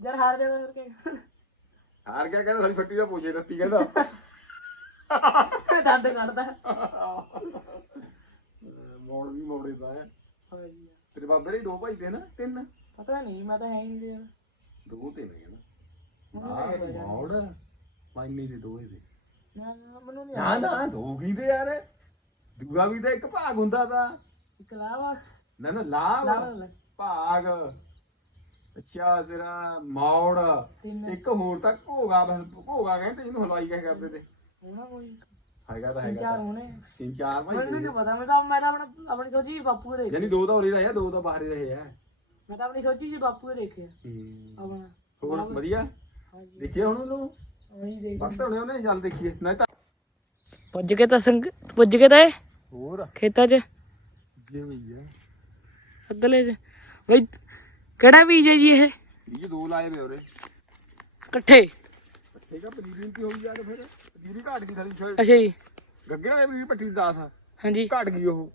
ਜਦ ਹਾਰ ਜਾਣਾ ਕਰਕੇ ਹਾਰ ਗਿਆ ਕਹਿੰਦਾ ਸਾਡੀ ਫੱਟੀ ਦਾ ਪੂਛੇ ਦਿੱਤੀ ਕਹਿੰਦਾ। ਦੰਦ ਕੱਢਦਾ। ਮੋੜ ਵੀ ਮੋੜੇ ਦਾ ਹੈ। ਹਾਂਜੀ। ਤੇਰੇ ਬਾਬੇ ਦੇ ਦੋ ਭਾਈ ਤੇ ਨਾ ਤਿੰਨ। ਪਤਾ ਨਹੀਂ ਮੈਂ ਤਾਂ ਹੈ ਹੀ ਨਹੀਂ ਯਾਰ ਦੋ ਤੇ ਨੇ ਨਾ। ਮੋੜ। ਮਾਇਨੇ ਦੇ ਦੋ ਇਹਦੇ ਨਾ ਨਾ, ਮੈਨੂੰ ਨਹੀਂ ਨਾ ਨਾ ਦੋ ਕੀਦੇ ਯਾਰ? ਦੂਆ ਵੀ ਤਾਂ ਇੱਕ ਭਾਗ ਹੁੰਦਾ ਤਾਂ। ਇਕਲਾਵਾ ਨਾ ਨਾ ਲਾਭ ਲਾਵਾ ਭਾਗ। ਅੱਛਾ ਤੇਰਾ ਮੌੜ। ਇੱਕ ਹੋਰ ਤਾਂ ਘੋਗਾ ਬਸ ਘੋਗਾ ਕਹਿੰਦੇ ਇਹਨੂੰ ਹਲਵਾਈ ਕਹਿ ਕਰਦੇ ਤੇ। ਹੋਣਾ ਕੋਈ। ਹੈਗਾ ਤਾਂ ਤਿੰਨ ਹੈਗਾ ਚਾਰ ਤਾਂ। ਹੋਣੇ। ਤਿੰਨ ਚਾਰ ਭਾਈ ਮੈਨੂੰ ਨਹੀਂ ਪਤਾ ਮੈਂ ਤਾਂ ਮੈਂ ਤਾਂ ਆਪਣਾ ਆਪਣੀ ਸੋਚੀ ਬਾਪੂ ਦੇ ਦੇਖਿਆ ਯਾਨੀ ਦੋ ਤਾਂ ਉਰੇ ਰਹੇ ਆ ਦੋ ਤਾਂ ਬਾਹਰ ਹੀ ਰਹੇ ਆ। ਮੈਂ ਤਾਂ ਆਪਣੀ ਸੋਚੀ ਚ ਬਾਪੂ ਦੇ ਦੇਖਿਆ ਆਪਣਾ ਹੋਰ ਵਧੀਆ? ਹਾਂਜੀ। ਦੇਖਿਆ ਹੁਣ ਉਹਨੂੰ ਉਹੀ ਦੇਖ ਵਕਤ ਹੋਣੇ ਉਹਨੇ ਚੱਲ ਦੇਖੀਏ। ਨਾ ਤਾਂ ਪੁੱਜ ਕੇ ਤਾਂ ਸੰਗ ਪੁੱਜ ਕੇ ਤਾਂ ਇਹ? ਹੋਰ? ਖੇਤਾਂ 'ਚ? ਜੇ ਹੋਈ ਆ ਅੱਧਲੇ 'ਚ? ਬਈ ਕਿਹੜਾ ਬੀਜ ਹੈ ਜੀ ਇਹ? ਇਹ ਦੋ ਲਾਏ ਵੇ ਉਰੇ। ਇਕੱਠੇ। ਠੀਕ ਆ ਪਨੀਰੀ ਕੀ ਹੋਈ ਯਾਰ ਫਿਰ। ਪਨੀਰੀ ਘਾਟ ਗਈ ਸਾਡੀ ਛੇ- ਅੱਛਾ ਜੀ। ਗੱਗੇ ਵਾਲੇ ਪਨੀਰੀ ਪੱਟੀ 10 ਹਾਂਜੀ। ਘਟ ਗਈ ਉਹ।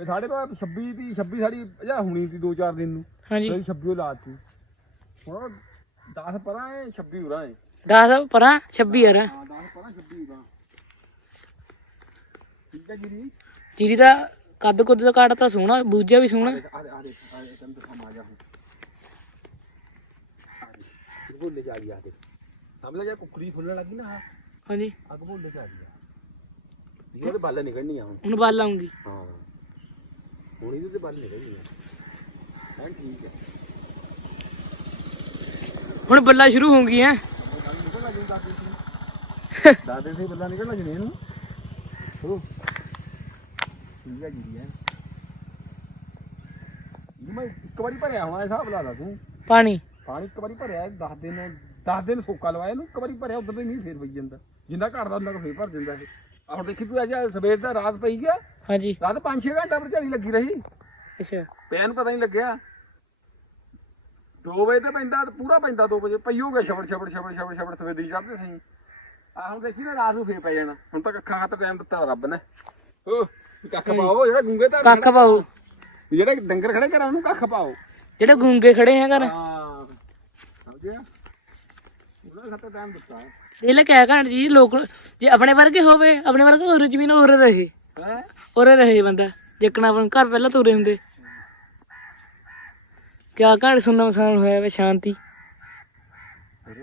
ਤੇ ਸਾਡੇ ਕੋਲ 26 ਦੀ 26 ਸਾਡੀ ਜਾਂ ਹੁਣੀ ਸੀ 2-4 ਦਿਨ ਨੂੰ। ਹਾਂਜੀ। ਅਸੀਂ 26 ਲਾਤੀ ਹੁਣ 10 ਪਰਾਂ ਹੈ 26 ਉਰਾਂ ਹੈ 10 ਪਰਾਂ 26 ਯਾਰ ਹਾਂ 10 ਪਰਾਂ 26 ਉਰਾਂ ਠੀਕ ਹੈ ਜੀ ਜੀਰੀ ਦਾ ਕੱਦ ਕੁੱਦ ਦਾ ਕਾਟ ਤਾਂ ਸੋਹਣਾ ਬੂਝਾ ਵੀ ਸੋਹਣਾ। ਆ ਦੇ ਆ ਦੇ ਆ ਦੇ ਤੈਨੂੰ ਦਿਖਾਵਾਂ ਆ ਜਾ ਹੁਣ। ਆ ਦੇ ਭੁੱਲੇ ਚ ਆ ਦੇ ਸਮਝ ਜਾ ਕੁੱਕੜੀ ਫੁੱਲਣ ਲੱਗੀ ਨਾ ਆਹ, ਹਾਂਜੀ। ਅੱਗ ਭੁੱਲੇ ਚ ਆ ਗਈ ਆ। ਇਹ ਤੇ ਬੱਲ ਨਿਕਲਣੀ ਆ ਹੁਣ। ਹੁਣ ਵੱਲ ਆਉਂਗੀ। ਹਾਂ। ਹੁਣ ਇਹਦੇ ਤੇ ਬੱਲ ਨਿਕਲਣੀ ਆ ਹਾਂ ਠੀਕ ਹੈ ਹੁਣ ਬੱਲਾ ਸ਼ੁਰੂ ਹੋ ਗਈ ਹੈ ਨਿਕਲ ਲੱਗ ਜਾਂਦਾ ਦਾਦੇ ਸੇ ਬੱਲਾ ਨਿਕਲ ਲੱਗ ਇਹਨੂੰ। ਹੋ ਠੀਕ ਹੈ ਜੀ ਹੈ ਇਹ ਮੈਂ ਇੱਕ ਵਾਰੀ ਭਰਿਆ ਹੋਣਾ ਇਹ ਹਿਸਾਬ ਲਾ ਲਾ ਤੂੰ। ਪਾਣੀ। ਪਾਣੀ ਇੱਕ ਵਾਰੀ ਭਰਿਆ 10 ਦਿਨ 10 ਦਿਨ ਸੋਕਾ ਲਵਾਇਆ ਇਹਨੂੰ ਇੱਕ ਵਾਰੀ ਭਰਿਆ ਉਧਰ ਨਹੀਂ ਫੇਰ ਪਈ ਜਾਂਦਾ। ਜਿੰਨਾ ਘਟਦਾ ਹੁੰਦਾ ਫੇਰ ਭਰ ਜਾਂਦਾ ਇਹ। ਆ ਹੁਣ ਦੇਖੀ ਤੂੰ ਅੱਜ ਸਵੇਰ ਦਾ ਰਾਤ ਪਈ ਗਿਆ ਹਾਂਜੀ। ਰਾਤ 5-6 ਘੰਟਾ ਪਰ ਝੜੀ ਲੱਗੀ ਰਹੀ। ਅੱਛਾ। ਪੈਨ ਪਤਾ ਨਹੀਂ ਲੱਗਿਆ। 2 ਵਜੇ ਤੇ ਪੈਂਦਾ ਪੂਰਾ ਪੈਂਦਾ 2 ਵਜੇ। ਪਈ ਹੋਊਗਾ ਛਵੜ ਛਵੜ ਛਵੜ ਛਵੜ ਛਵੜ ਸਵੇਦੀ ਚੜਦੇ ਸਹੀ। ਆ ਹੁਣ ਦੇਖੀ ਨਾ ਰਾਤ ਨੂੰ ਫੇਰ ਪੈ ਜਾਣਾ। ਹੁਣ ਤਾਂ ਅੱਖਾਂ ਹੱਥ ਟਾਈਮ ਦਿੱਤਾ ਰੱਬ ਨੇ। ਹੋ ਕੱਖ ਪਾਓ ਜਿਹੜਾ ਗੁੰਗੇ ਤਾਂ ਕੱਖ ਪਾਓ। ਜਿਹੜੇ ਡੰਗਰ ਖੜੇ ਕਰਾਂ ਉਹਨੂੰ ਕੱਖ ਪਾਓ। ਜਿਹੜੇ ਗੂੰਗੇ ਖੜੇ ਆ ਘਰ ਹਾਂ। ਸਮਝਿਆ? ਉਹਨਾਂ ਖਾਤੇ ਟਾਈਮ ਦਿੱਤਾ। ਇਹ ਲੈ ਕਹਿ ਘੰਟ ਜੀ ਲੋਕ ਜੇ ਆਪਣੇ ਵਰਗੇ ਹੋਵੇ ਆਪਣੇ ਵਰਗੇ ਹੋਰ ਜ਼ਮੀਨ ਹੋਰ ਰਹੇ। ਹੈ? ਉਰੇ ਰਹੇ ਬੰਦਾ ਜੇਕਣਾ ਆਪਣ ਘਰ ਪਹਿਲਾਂ ਤੁਰੇ ਹੁੰਦੇ। ਕਿਆ ਘੰਟ ਸੁਣਨਾ ਮਸਾਨ ਹੋਇਆ ਵੇ ਸ਼ਾਂਤੀ।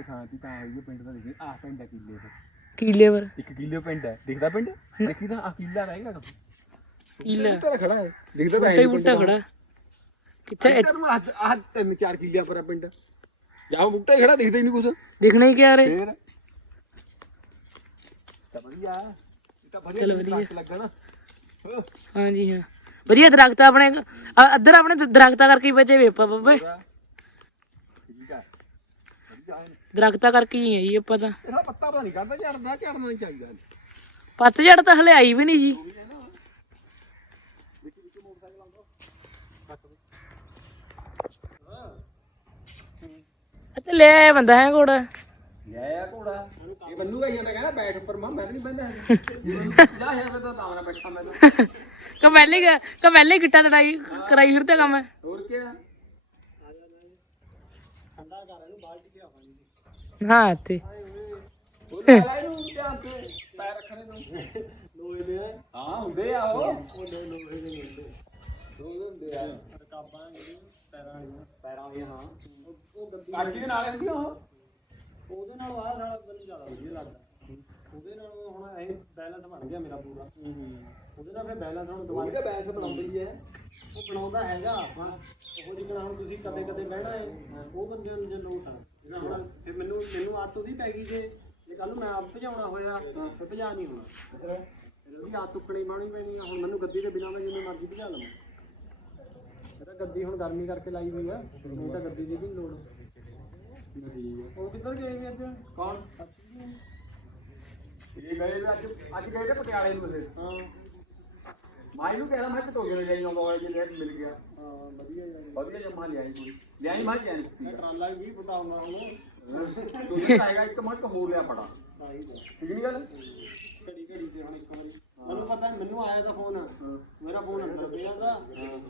ਸ਼ਾਂਤੀ ਤਾਂ ਪਿੰਡ ਦਾ ਦੇਖੀ ਆਹ ਪਿੰਡ ਹੈ ਕਿੱਲੇ ਤੇ ਕੀਲੇ ਵਰ ਇੱਕ ਕਿੱਲੇ ਪਿੰਡ ਹੈ ਦਿਖਦਾ ਪਿੰਡ? ਦੇਖੀ ਤਾਂ ਆ ਕਿੱਲਾ ਰਹੇਗਾ ਕੀਲਾ। ਬੂਟਾ ਖੜਾ ਹੈ ਦਿਖਦਾ ਤਾਂ ਬੂਟਾ ਖੜਾ। ਕਿੱਥੇ ਤਿੰਨ ਚਾਰ ਕਿੱਲਿਆਂ ਪਰ ਪਿੰਡ। ਜਾਂ ਬੂਟਾ ਹੀ ਖੜਾ ਦਿਖਦਾ ਹੀ ਨਹੀਂ ਕੁਛ। ਦਿਖਣਾ ਹੀ ਕਿਆ ਰੇ। ਤਾਂ ਵਧੀਆ ਇਹ ਤਾਂ ਵਧੀਆ ਚਲੋ ਵਧੀਆ। ਦਰਖਤ ਲੱਗਾ ਨਾ ਹੋ, ਹਾਂਜੀ ਹਾਂ। ਵਧੀਆ ਦਰਖਤ ਆ ਆਪਣੇ ਅ- ਅੱਧਰ ਆਪਣੇ ਦ- ਦਰਖਤਾਂ ਕਰਕੇ ਹੀ ਬਚੇ ਵੇ ਆਪਾਂ ਬੱਬੇ। ਪੂਰਾ। ਠੀਕ ਆ ਵਧੀਆ ਹੈ। ਦਰਖਤਾਂ ਕਰਕੇ ਹੀ ਜੀ ਆਪਾਂ ਤਾਂ। ਇਹਦਾ ਪੱਤਾ ਪਤਾ ਨਹੀਂ ਕਰਦਾ ਝੜਦਾ ਝੜਨਾ ਨਹੀਂ ਚਾਹੀਦਾ ਪੱਤਝੜ ਤਾਂ ਹਲੇ ਆਈ ਵੀ ਨਹੀਂ ਜੀ। ਅੱਤੇ ਲੈ ਆਇਆ ਬੰਦਾ ਹੈ ਘੋੜਾ। ਲੈ ਆ ਘੋੜਾ। ਇਹ ਬੰਨੂਗਾ ਹੀ ਜਾਂਦਾ ਕਹਿੰਦਾ ਬੈਠ ਉੱਪਰ ਮਾਂ ਮੈਂ ਤਾਂ ਨਹੀਂ ਬੰਦਾ ਜਾ ਹੈ ਮੈਂ ਤਾਂ ਤਾਂ ਨਾ ਬੈਠਾ ਮੈਂ ਤਾਂ। ਕਮੈਲੇ ਕਮੈਲੇ ਗਿੱਟਾ ਤੜਾਈ ਕਰਾਈ ਫਿਰਦੇ ਕੰਮ। ਹੋਰ ਕੀ ਆ? ਹਾਂ ਤੇ ਉਹ ਲੈ ਇਹਨੂੰ ਧਿਆਨ ਤੇ ਪੈਰ ਰੱਖਣੇ ਨੂੰ। ਲੋਹੇ ਦੇ ਹਾਂ ਹੁੰਦੇ ਆ ਉਹ। ਉਹ ਲੋਹੇ ਦੇ ਹੁੰਦੇ ਦੇ ਹੁੰਦੇ ਆ ਰਕਾਬਾਂ ਪੈਰਾਂ ਵਾਲੀਆਂ। ਪੈਰਾਂ ਵਾਲੀਆਂ ਹਾਂ ਉਹ ਗੱਡੀ ਦੇ ਨਾਲ ਹੁੰਦੀ ਉਹ। ਉਹਦੇ ਨਾਲ ਆਹ ਸਾਲਾ ਮੈਨੂੰ ਜ਼ਿਆਦਾ ਵਧੀਆ ਲੱਗਦਾ। ਉਹਦੇ ਨਾਲ ਹੁਣ ਇਹ ਬੈਲੈਂਸ ਬਣ ਗਿਆ ਮੇਰਾ ਪੂਰਾ। ਉਹਦੇ ਨਾਲ ਫਿਰ ਬੈਲੈਂਸ ਹੁਣ ਉਹਦੀ ਦੁਬਾਰਾ ਤਾਂ ਬੈਂਸ ਬਣਾਉਂਦੀ ਹੈ ਉਹ ਬਣਾਉਂਦਾ ਹੈਗਾ ਆਪਾਂ। ਉਹ ਜਿਕਣਾ ਹੁਣ ਤੁਸੀਂ ਕਦੇ ਕਦੇ ਬਹਿਣਾ ਹੈ ਉਹ ਬੰਦੇ ਨੂੰ ਜੇ ਲੋਟ ਆ। ਜਿਹੜਾ ਹੁਣ ਫਿਰ ਮੈਨੂੰ ਮੈਨੂੰ ਆਦਤ ਉਹਦੀ ਪੈ ਗਈ ਜੇ ਜੇ ਕੱਲ ਨੂੰ ਮੈਂ ਆਪ ਭਜਾਉਣਾ ਹੋਇਆ ਫਿਰ ਭਜਾ ਨਹੀਂ ਹੋਣਾ। ਫਿਰ ਉਹਦੀ ਆਦਤ ਟੁੱਕਣੀ ਬਾਣੀ ਪੈਣੀ ਆ। ਹੁਣ ਮੈਨੂੰ ਗੱਦੀ ਦੇ ਬਿਨਾਂ ਮੈਂ ਜਿੰਨੇ ਮਰਜ਼ੀ ਭਜਾ ਲਵਾਂ। ਇਹ ਤਾਂ ਗੱਦੀ ਹੁਣ ਗਰਮੀ ਕਰਕੇ ਲਾਈ ਹੋਈ ਆ ਤਾਂ ਗੱਦੀ ਦੀ ਵੀ ਨੀ ਲੋੜ। ਉਹ ਕਿੱਧਰ ਗਏ ਵੀ ਅੱਜ? ਕੌਣ? ਇਹ ਗਏ ਵੀ ਅੱਜ ਅੱਜ ਗਏ ਤੇ ਪਟਿਆਲੇ ਨੂੰ ਵਸੇ ਹਾਂ। ਮਾਈ ਨੂੰ ਕਹਿੰਦਾ ਮੈਂ ਟੋਗੇ ਲੈ ਜਾਈ ਆਉਂਦਾ ਹੋਇਆ ਜੇ ਲੈ ਮਿਲ ਗਿਆ। ਹਾਂ ਵਧੀਆ ਯਾਰ ਵਧੀਆ ਜਮਾ ਲਿਆਈ ਕੋਈ। ਲਿਆਈ ਮੈਂ ਲਿਆਈ ਟਰਾਲਾ ਵੀ ਬਤਾਉਣਾ ਹੁਣ ਤੁਸੀਂ ਆਏਗਾ ਇੱਕ ਮਿੰਟ ਹੋ ਲਿਆ ਫੜਾ। ਆਹੀ ਤਾਂ ਠੀਕ ਨਹੀਂ ਗੱਲ? ਘੜੀ ਘੜੀ ਤੇ ਹੁਣ ਇੱਕ ਵਾਰੀ। ਮੈਨੂੰ ਪਤਾ ਮੈਨੂੰ ਆਇਆ ਤਾਂ ਫੋਨ ਮੇਰਾ ਫੋਨ ਅੰਦਰ ਪਿਆ ਦਾ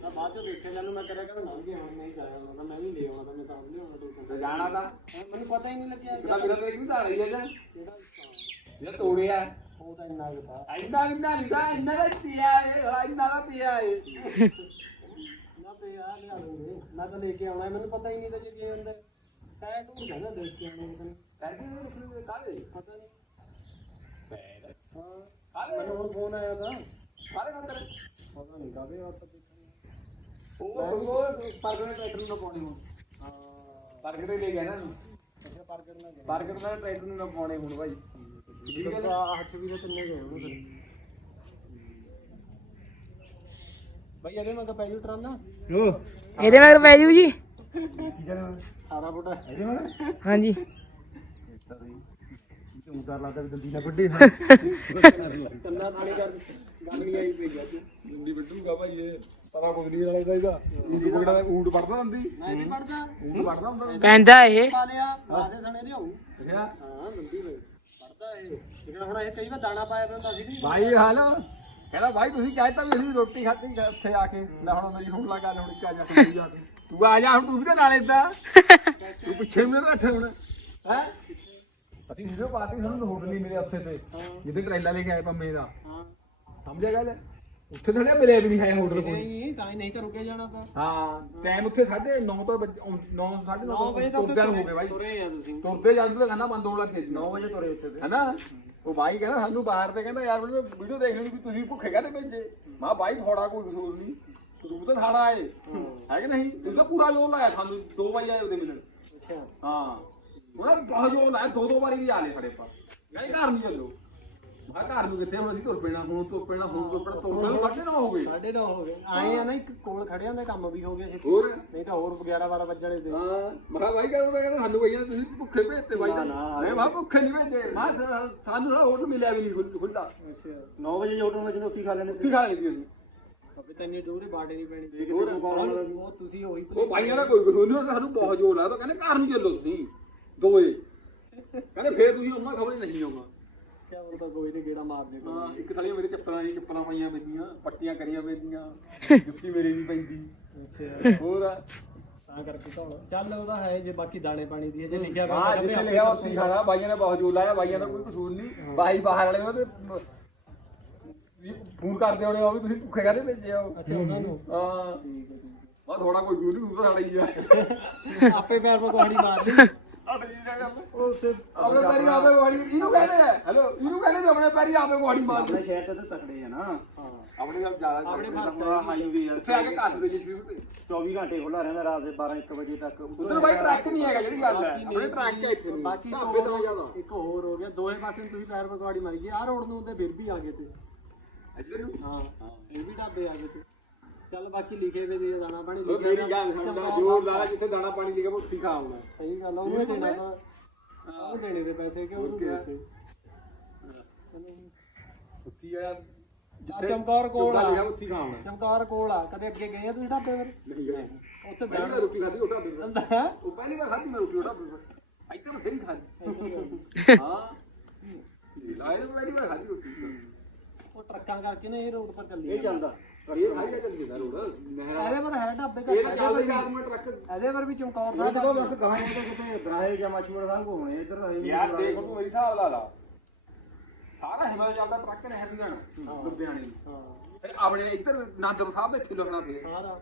ਤਾਂ ਬਾਅਦ ਚ ਦੇਖਿਆ ਜਾਨੂੰ ਮੈਂ ਕਰਿਆ ਕਿ ਨਾਲ ਗਿਆ ਹੁਣ ਨਹੀਂ ਜਾਇਆ ਮੈਂ ਮੈਂ ਵੀ ਲੈ ਆਉਣਾ ਮੈਂ ਤਾਂ ਆਪ ਲਿਆਉਣਾ ਦੋ ਤੇ ਜਾਣਾ ਤਾਂ। ਮੈਨੂੰ ਪਤਾ ਹੀ ਨਹੀਂ ਲੱਗਿਆ। ਜਿਹੜਾ ਵੀਰਾ ਤੇਰੀ ਵੀ ਤਾਂ ਰਹੀ ਹੈ? ਜਾਂ ਕਿਹੜਾ ਤੋੜਿਆ ਉਹ ਤਾਂ ਇੰਨਾ ਕੀਤਾ ਇੰਨਾ ਇੰਨਾ ਤਾਂ ਇੰਨਾ ਦਾ ਪਿਆ ਏ ਇੰਨਾ ਦਾ ਪਿਆ ਏ। ਨਾ ਤੇ ਆ ਲਿਆ ਲੂਗੇ ਮੈਂ ਤਾਂ ਲੈ ਕੇ ਆਉਣਾ ਮੈਨੂੰ ਪਤਾ ਹੀ ਨਹੀਂ ਤਾਂ ਜੇ ਕੀ ਹੁੰਦਾ ਟਾਇਰ ਟੂਰ ਕਹਿੰਦਾ ਦੇਖ ਕੇ ਆਉਣਾ ਪਤਾ ਨਹੀਂ ਕਹਿੰਦੇ? ਕਾਲੇ ਪਤਾ ਨਹੀਂ ਹਾਂ। ਕਾਲੇ ਮੈਨੂੰ ਹੁਣ ਫੋਨ ਆਇਆ ਤਾਂ। ਕਾਲੇ ਕੰਦਰ ਪਤਾ ਨਹੀਂ ਕਾਹਦੇ ਆ ਤਾਂ ਦੇਖਾਂਗੇ ਉਹ ਉਹ ਪਰਗਟ ਟਰੈਕਟਰ ਨੂੰ ਪਾਉਣੇ ਹੁਣ। ਹਾਂ। ਪਰਗਟ ਲੈ ਗਿਆ ਨਾ ਪਰਗਟ ਦਾ ਟਰੈਕਟਰ ਨੂੰ ਪਾਉਣੇ ਹੁਣ ਭਾਈ ਠੀਕ ਹੈ ਆ ਹੱਥ ਵੀ ਤਾਂ ਤਿੰਨੇ ਗਏ ਉਹਨੂੰ ਭਾਈ ਇਹਦੇ ਮੈਂ ਤਾਂ ਪੈ ਜੂ ਟਰਾਲਾ ਇਹਦੇ ਮਗਰ ਪੈ ਜੂ। ਜੀ 18 ਫੁੱਟ। ਇਹਦੇ ਮੈਂ ਹਾਂਜੀ ਉਦਾਰ ਲੱਗਦਾ ਵੀ ਦੰਦੀ ਨਾ ਵੱਡੇ ਕੰਨਾ ਥਾਣੀ ਕਰ ਗੱਲ ਨਹੀਂ ਆਈ ਪਈ ਅੱਜ। ਜੁੰਡੀ ਵੱਢੂਗਾ ਭਾਈ ਇਹ ਪਤਾ ਕੁਝ ਨਹੀਂ ਵਾਲੇ ਦਾ ਇਹਦਾ। ਊਂਟ ਪਕੜਾ ਦਾ ਊਂਟ ਵੜਦਾ ਹੁੰਦੀ ਮੈਂ ਨਹੀਂ ਪੜਦਾ ਊਂਟ ਵੜਦਾ ਹੁੰਦਾ ਪੈਂਦਾ ਇਹ। ਪਾ ਲਿਆ ਆਸੇ ਸਣੇ ਲਿਆਉ ਅੱਛਾ। ਹਾਂ ਦੰਦੀ ਵੇ। ਪੜਦਾ ਇਹ। ਜਿਹੜਾ ਹੁਣ ਇਹ ਕਈ ਵਾਰ ਦਾਣਾ ਪਾਇਆ ਹੁੰਦਾ ਸੀ ਵੀ ਭਾਈ ਹਾਲ। ਕਹਿੰਦਾ ਭਾਈ ਤੁਸੀਂ ਕਹਿਤਾ ਵੀ ਅਸੀਂ ਰੋਟੀ ਉੱਥੇ ਆ ਕੇ। ਲੈ ਹੁਣ ਮੇਰੀ ਹੁਣ ਲਾ ਗੱਲ ਹੁਣ ਇੱਕ ਆ ਜਾ ਤੂੰ ਜਾ ਕੇ। ਤੂੰ ਆ ਜਾ ਹੁਣ ਤੂੰ ਵੀ ਤਾਂ ਨਾਲ ਏਦਾਂ ਤੂੰ ਪਿੱਛੇ ਵੀ ਨਾ ਬੈਠੇ ਹੁਣ। ਹੈ? ਅਸੀਂ ਵੀਡੀਓ ਪਾਰਟੀ ਸਾਨੂੰ ਹੋਟਲ ਨਹੀਂ ਮਿਲਿਆ ਉੱਥੇ ਤੇ। ਜਿੱਦੇ ਟਰੇਲਾ ਲੈ ਕੇ ਆਏ ਪੰਮੇ ਦਾ। ਹਾਂ। ਸਮਝਿਆ ਗੱਲ? ਉੱਥੇ ਨਾ ਮਿਲਿਆ ਵੀ ਨਹੀਂ ਹੈ ਹੋਟਲ ਕੋਈ। ਨਹੀਂ ਤਾਂ ਹੀ ਨਹੀਂ ਤਾਂ ਰੁਕਿਆ ਜਾਣਾ ਤਾਂ। ਹਾਂ ਟਾਈਮ ਉੱਥੇ 9:30 ਤੋਂ 9 9:30 9 ਵਜੇ ਤੱਕ ਹੋ ਗਏ ਭਾਈ ਤੁਰੇ ਆ ਤੁਸੀਂ। ਤੁਰਦੇ ਜਾਂਦੇ ਤਾਂ ਕਹਿੰਦਾ ਬੰਦ ਹੋਣ ਲੱਗ ਗਏ 9 ਵਜੇ ਤੁਰੇ ਉੱਤੇ ਤੇ। ਹੈਨਾ? ਉਹ ਬਾਈ ਕਹਿੰਦਾ ਸਾਨੂੰ ਬਾਹਰ ਤੇ ਕਹਿੰਦਾ ਯਾਰ ਮੈਨੂੰ ਵੀਡੀਓ ਦੇਖ ਲਈ ਵੀ ਤੁਸੀਂ ਭੁੱਖੇ ਕਾਹਦੇ ਭੇਜੇ? ਮਾ ਬਾਈ ਥੋੜਾ ਕੋਈ ਕਸੂਰ ਨਹੀਂ। ਤੂੰ ਤਾਂ ਸਾਡਾ ਆਏ ਹੈ। ਕਿ ਨਹੀਂ? ਤੂੰ ਤਾਂ ਪੂਰਾ ਲੋਨ ਲਾਇਆ ਸਾਨੂੰ। 2 ਵਜੇ ਆਏ ਉਹਦੇ ਮਿਲਣ। ਅੱਛਾ। ਹਾਂ। ਉਹਨਾਂ ਨੇ ਬਹੁਤ ਲੋਨ ਲਾਇਆ ਦੋ ਦੋ ਵਾਰੀ ਵੀ ਆ ਲਏ ਸਾਡੇ ਪਾਸ। ਨਹੀਂ ਘਰ ਨਹੀਂ ਚੱਲੋ। ਕਿਹਾ ਘਰ ਨੂੰ ਕਿੱਥੇ ਹੁਣ ਅਸੀਂ ਤੁਰ ਪੈਣਾ ਹੁਣ ਤੁਰ ਪੈਣਾ ਹੁਣ ਤੁਰ ਪੈਣਾ ਤੁਰ ਪੈਣਾ ਸਾਡੇ ਨਾਲ ਹੋ ਗਏ। ਸਾਢੇ ਨੌ ਹੋ ਗਏ। ਆਏ ਆ ਨਾ ਇੱਕ ਕੋਲ ਖੜਿਆਂ ਦਾ ਕੰਮ ਵੀ ਹੋ ਗਿਆ ਛੇਤੀ ਹੋਰ? ਨਹੀਂ ਤਾਂ ਹੋਰ 11 12 ਵੱਜਣੇ ਤੇ। ਹਾਂ ਮੈਂ ਕਿਹਾ ਬਾਈ ਕਹਿੰਦਾ ਕਹਿੰਦਾ ਸਾਨੂੰ ਕਹੀਆਂ ਤੁਸੀਂ ਭੁੱਖੇ ਭੇਜਤੇ ਬਾਈ ਨਾ, ਨਾ, ਮੈਂ ਕਿਹਾ ਭੁੱਖੇ ਨਹੀਂ ਭੇਜੇ। ਮੈਂ ਸਾਨੂੰ ਨਾ ਹੋਟਲ ਮਿਲਿਆ ਵੀ ਨਹੀਂ ਖੁੱਲਾ ਅੱਛਾ। 9 ਵਜੇ ਹੋਟਲ ਵਿੱਚ ਉੱਥੇ ਖਾ ਲੈਣੇ ਉੱਥੇ ਖਾ ਲਈ ਅਸੀਂ। ਅੱਬੇ ਤੈਨੂੰ ਦੂਰੇ ਬਾੜੇ ਨਹੀਂ ਪੈਣੀ। ਹੋਰ ਉਹ ਤੁਸੀਂ ਹੋਈ ਉਹ ਭਾਈਆਂ ਦਾ ਕੋਈ ਕਸੂਰ ਨਹੀਂ ਸਾਨੂੰ ਬਹੁਤ ਜ਼ੋਰ ਲਾਇਆ। ਤਾਂ ਕਹਿੰਦੇ ਘਰ ਨੂੰ ਚੱਲੋ ਤੁਸੀਂ। ਦੋਏ। ਕਹਿੰਦੇ ਫੇਰ ਤੁਸੀਂ ਉਹਨਾਂ ਖਬਰੇ ਨਹੀਂ ਆਉਣਾ ਕਿਆ ਪਤਾ ਕੋਈ ਨਹੀਂ ਗੇੜਾ ਮਾਰ ਦੇ ਹਾਂ ਇੱਕ ਸਾਲੀ ਮੇਰੇ ਚੱਪਲਾਂ ਦੀ ਚੱਪਲਾਂ ਪਾਈਆਂ ਮੈਂਦੀਆਂ ਪੱਟੀਆਂ ਕਰੀਆਂ ਮੈਂਦੀਆਂ <laughs> ਜੁੱਤੀ ਮੇਰੇ ਨਹੀਂ ਪੈਂਦੀ। ਅੱਛਾ। ਹੋਰ ਤਾਂ ਕਰਕੇ ਧੌਣ ਚੱਲ ਉਹਦਾ ਹੈ ਜੇ ਬਾਕੀ ਦਾਣੇ ਪਾਣੀ ਦੀ ਹੈ ਜੇ ਲਿਖਿਆ ਹਾਂ ਜਿੱਥੇ ਲਿਖਿਆ ਉੱਥੇ ਖਾਣਾ ਬਾਈਆਂ ਨੇ ਬਹੁਤ ਜੋਰ ਲਾਇਆ ਬਾਈਆਂ ਦਾ ਕੋਈ ਕਸੂਰ ਨਹੀਂ। ਬਾਈ ਬਾਹਰ ਵਾਲੇ ਉਹਦੇ ਫੋਨ ਕਰਦੇ ਹੋਣੇ ਉਹ ਵੀ ਤੁਸੀਂ ਭੁੱਖੇ ਕਾਹਦੇ ਭੇਜੇ ਹੋ ਅੱਛਾ ਉਹਨਾਂ ਨੂੰ? ਹਾਂ। ਠੀਕ ਹੈ ਠੀਕ ਬਸ ਥੋੜਾ ਕੋਈ ਗੁਰੂ ਨਹੀਂ ਸਾਡਾ ਹੀ ਆ। ਹੈ। ਆਪੇ ਪੈਰ ਪਾ ਕੁਹਾੜੀ ਮਾਰ ਲਈ ਸਾਡਾ ਜੀ ਦਾ ਗੱਲ ਉਹ ਉੱਥੇ ਆਪਣੇ ਪੈਰੀ ਆਪੇ ਗਵਾੜੀ ਇਹਨੂੰ ਕਹਿੰਦੇ ਆ। ਹੈਲੋ। ਇਹਨੂੰ ਕਹਿੰਦੇ ਵੀ ਆਪਣੇ ਪੈਰੀ ਆਪੇ ਗਵਾੜੀ ਮਾਰ ਆਪਣੇ ਸ਼ਹਿਰ ਤੇ ਤਾਂ ਤਕੜੇ ਆ ਨਾ। ਹਾਂ। ਆਪਣੇ ਨਾਲ ਜ਼ਿਆਦਾ ਆਪਣੇ ਕਰਦੇ ਫ਼ਰਕ ਆ। ਹੈ ਹਾਈਵੇ ਯਾਰ ਉੱਥੇ ਆ ਕੇ ਘੱਟ ਦੇ ਜੀ 24 ਘੰਟੇ ਖੁੱਲਾ ਰਹਿੰਦਾ ਰਾਤ ਦੇ 12 1 ਵਜੇ ਤੱਕ। ਉਧਰ ਬਾਈ ਟਰੱਕ ਨਹੀਂ ਹੈਗਾ ਜਿਹੜੀ ਗੱਲ ਹੈ। ਆਪਣੇ ਟਰੱਕ ਹੈ ਇੱਥੇ। ਬਾਕੀ ਤੋਂ ਇੱਕ ਹੋਰ ਹੋ ਗਿਆ। ਦੋਵੇਂ ਪਾਸੇ ਨੂੰ ਤੁਸੀਂ ਪੈਰ ਪਾ ਕੁਹਾੜੀ ਮਾਰੀ ਗਏ। ਆਹ ਰੋਡ ਨੂੰ ਉਹਦੇ ਫਿਰ ਵੀ ਆ ਗਏ ਤੇ ਇੱਧਰ ਨੂੰ? ਹਾਂ। ਇਹ ਵੀ ਢਾਬੇ ਆ ਗਏ ਤੇ ਚੱਲ ਬਾਕੀ ਲਿਖੇ ਵੇ ਦੇ ਦਾਣਾ ਪਾਣੀ ਉਹ ਲਿਖਿਆ ਮੇਰੀ ਗੱਲ ਸੁਣਦਾ ਜੋਰ ਲਾ ਜਿੱਥੇ ਦਾਣਾ ਪਾਣੀ ਲਿਖਿਆ ਉਹ ਉੱਥੇ ਖਾਉਣਾ ਸਹੀ ਗੱਲ ਆ, ਉਹਨੂੰ ਹੀ ਦੇਣਾ ਤਾਂ ਉਹ ਦੇਣੇ ਦੇ ਪੈਸੇ ਕਿ ਉਹਨੂੰ? ਦੇ ਉੱਥੇ ਆ ਚਮਕੌਰ ਕੋਲ ਆ। ਲਿਖਿਆ ਉੱਥੇ ਖਾਉਣਾ ਚਮਕੌਰ ਕੋਲ ਆ ਕਦੇ ਅੱਗੇ ਗਏ ਆ ਤੁਸੀਂ ਢਾਬੇ ਪਰ? ਨਹੀਂ ਗਏ। ਉੱਥੇ ਪਹਿਲੀ ਵਾਰ ਰੋਟੀ ਖਾਧੀ ਉਹ ਢਾਬੇ ਤੇ ਉਹ ਪਹਿਲੀ ਵਾਰ ਖਾਧੀ ਮੈਂ ਰੋਟੀ ਉਹ ਢਾਬੇ ਇੱਥੇ ਮੈਂ ਫੇਰੀ ਖਾਧੀ। ਹਾਂ। ਲਾਇਆ ਪਹਿਲੀ ਵਾਰ ਖਾਧੀ ਰੋਟੀ। ਉਹ ਟਰੱਕਾਂ ਕਰਕੇ ਨਾ ਇਹ ਰੋਡ ਪਰ ਚੱਲੀ ਇਹ ਚੱਲਦਾ। ਇਹ ਖਾਈ ਚੱਲ ਜਾਂਦਾ ਰੋਡ ਮੈਂ ਇਹਦੇ ਪਰ ਹੈ ਢਾਬੇ ਇਹ ਘੱਟ ਤਾਂ ਇਹਦੇ ਚੱਲਦਾ ਪਰ ਹੀ ਰਾਤ ਵੀ- ਨੂੰ ਟਰੱਕ ਇਹਦੇ ਪਰ ਵੀ ਚਮਕੌਰ ਉਹ ਦਾ ਜਦੋਂ ਬਸ ਗਾਹਾਂ ਨੂੰ ਤਾਂ ਕਿਤੇ ਦਰਾਹੇ ਜਾਂ ਮਾਛੂੜ ਸਾਹਿਬ ਘੁੰਮਣੇ ਇੱਧਰ ਤਾਂ ਹੈ ਨਹੀਂ ਯਾਰ ਦੇਖ ਤੂੰ ਮੇਰੀ ਹਿਸਾਬ ਲਾ ਲਾ। ਸਾਰਾ ਹਿਮਾਚਲ ਚੱਲਦਾ ਟਰੱਕ ਨੇ ਹਰਿਆਣਾ ਲੁਧਿਆਣੇ ਹਾਂ। ਫਿਰ ਆਪਣੇ ਇੱਧਰ ਨਾਦਰ ਸਾਹਿਬ ਦੇ ਇੱਥੇ ਲੱਗਣਾ ਪਿਆ। ਸਾਰਾ।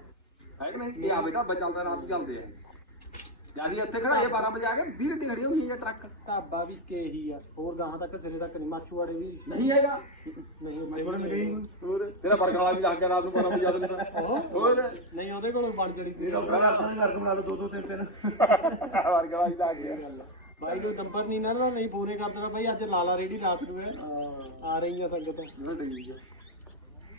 ਹੈ ਕਿ ਨਹੀਂ? ਇਹ ਆਵੇ ਤਾਂ ਚੱਲਦਾ ਰਾਤ ਚੱਲਦੇ ਆ। ਜਾਂ ਅਸੀਂ ਇੱਥੇ ਖੜਾਏ 12 ਵਜੇ ਆ ਕੇ 20 ਘੰਟੇ ਖੜੀ ਹੋਈ ਹੈ ਟਰੱਕ। ਢਾਬਾ ਵੀ ਕੇ ਹੀ ਆ ਹੋਰ ਗਾਹਾਂ ਤੱਕ ਸਿਰੇ ਤੱਕ ਨਹੀਂ ਮਾਛੂਵਾੜੇ ਵੀ। ਨਹੀਂ ਹੈਗਾ। ਨਹੀਂ ਮਾਛੂੜ ਮਿਲੇ ਹੀ ਹੋਰ ਤੇਰਾ ਬਰਗਰ ਵਾਲਾ ਵੀ ਲੱਗ ਗਿਆ ਰਾਤ ਨੂੰ 12 ਵਜੇ ਆ ਹੋਰ। ਨਹੀਂ ਉਹਦੇ ਕੋਲੋਂ ਬਣ ਜੜੀ ਇਹ ਡਾਕਟਰ ਕਰਤਾ ਦੇ ਘਰ ਬਣਾ ਲਓ ਦੋ ਦੋ ਤਿੰਨ ਤਿੰਨ। ਬਰਗਰ ਵਾਲਾ ਵੀ ਲੱਗ ਗਿਆ। ਬਾਈ ਨੂੰ ਨੰਬਰ ਨਹੀਂ ਨਾ ਨਹੀਂ ਪੂਰੇ ਕਰ ਦੇਣਾ ਬਾਈ ਅੱਜ ਲਾਲਾ ਰੇੜੀ ਰਾਤ ਨੂੰ ਆ ਰਹੀਆਂ ਸੰਗਤ। ਨਾ ਠੀਕ ਹੈ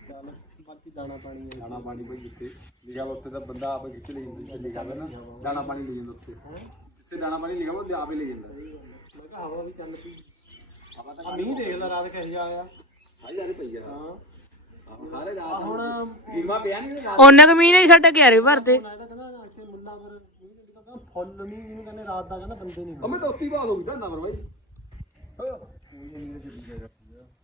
ਚੱਲ। ਬਾਕੀ ਦਾਣਾ ਪਾਣੀ ਹੈ। ਦਾਣਾ ਪਾਣੀ ਬਈ ਜਿੱਥੇ ਲਿਖਿਆ ਉੱਥੇ ਤਾਂ ਬੰਦਾ ਆਪੇ ਖਿੱਚ ਲੈ ਜਾਂਦਾ ਲਿਖਿਆ ਵਾ ਨਾ ਦਾਣਾ ਪਾਣੀ ਲੈ ਜਾਂਦਾ ਉੱਥੇ। ਜਿੱਥੇ ਦਾਣਾ ਪਾਣੀ ਲਿਖਿਆ ਉਹ ਆਪੇ ਲੈ ਜਾਂਦਾ। ਮੈਂ ਕਿਹਾ ਹਵਾ ਵੀ ਚੱਲ ਪਈ। ਆ ਮੀਂਹ ਦੇਖ ਲੈ ਰਾਤ ਕਿਹੋ ਜਿਹਾ ਆਇਆ। ਸਾਰੀ ਜਾਰੀ ਪਈ ਆ। ਹਾਂ। ਸਾਰੇ ਰਾਤ ਹੁਣ ਕੀਮਾ ਪਿਆ ਨਹੀਂ ਰਾਤ ਉਹਨਾਂ ਕੁ ਮੀਂਹ ਨੇ ਸਾਡੇ ਘਰੇ ਭਰਤੇ ਮੈਂ ਤਾਂ ਕਹਿੰਦਾ ਇੱਥੇ ਮੁੱਲਾ ਮੀਂਹ ਕਹਿੰਦਾ ਫੁੱਲ ਮੀਂਹ ਜਿਹਨੂੰ ਕਹਿੰਦੇ ਰਾਤ ਦਾ ਕਹਿੰਦਾ ਬੰਦੇ ਨਹੀਂ ਅਮੇ ਤਾਂ ਉੱਤੀ ਬਾਤ ਹੋ ਗਈ ਤਾਂ ਨੰਬਰ ਬਾਈ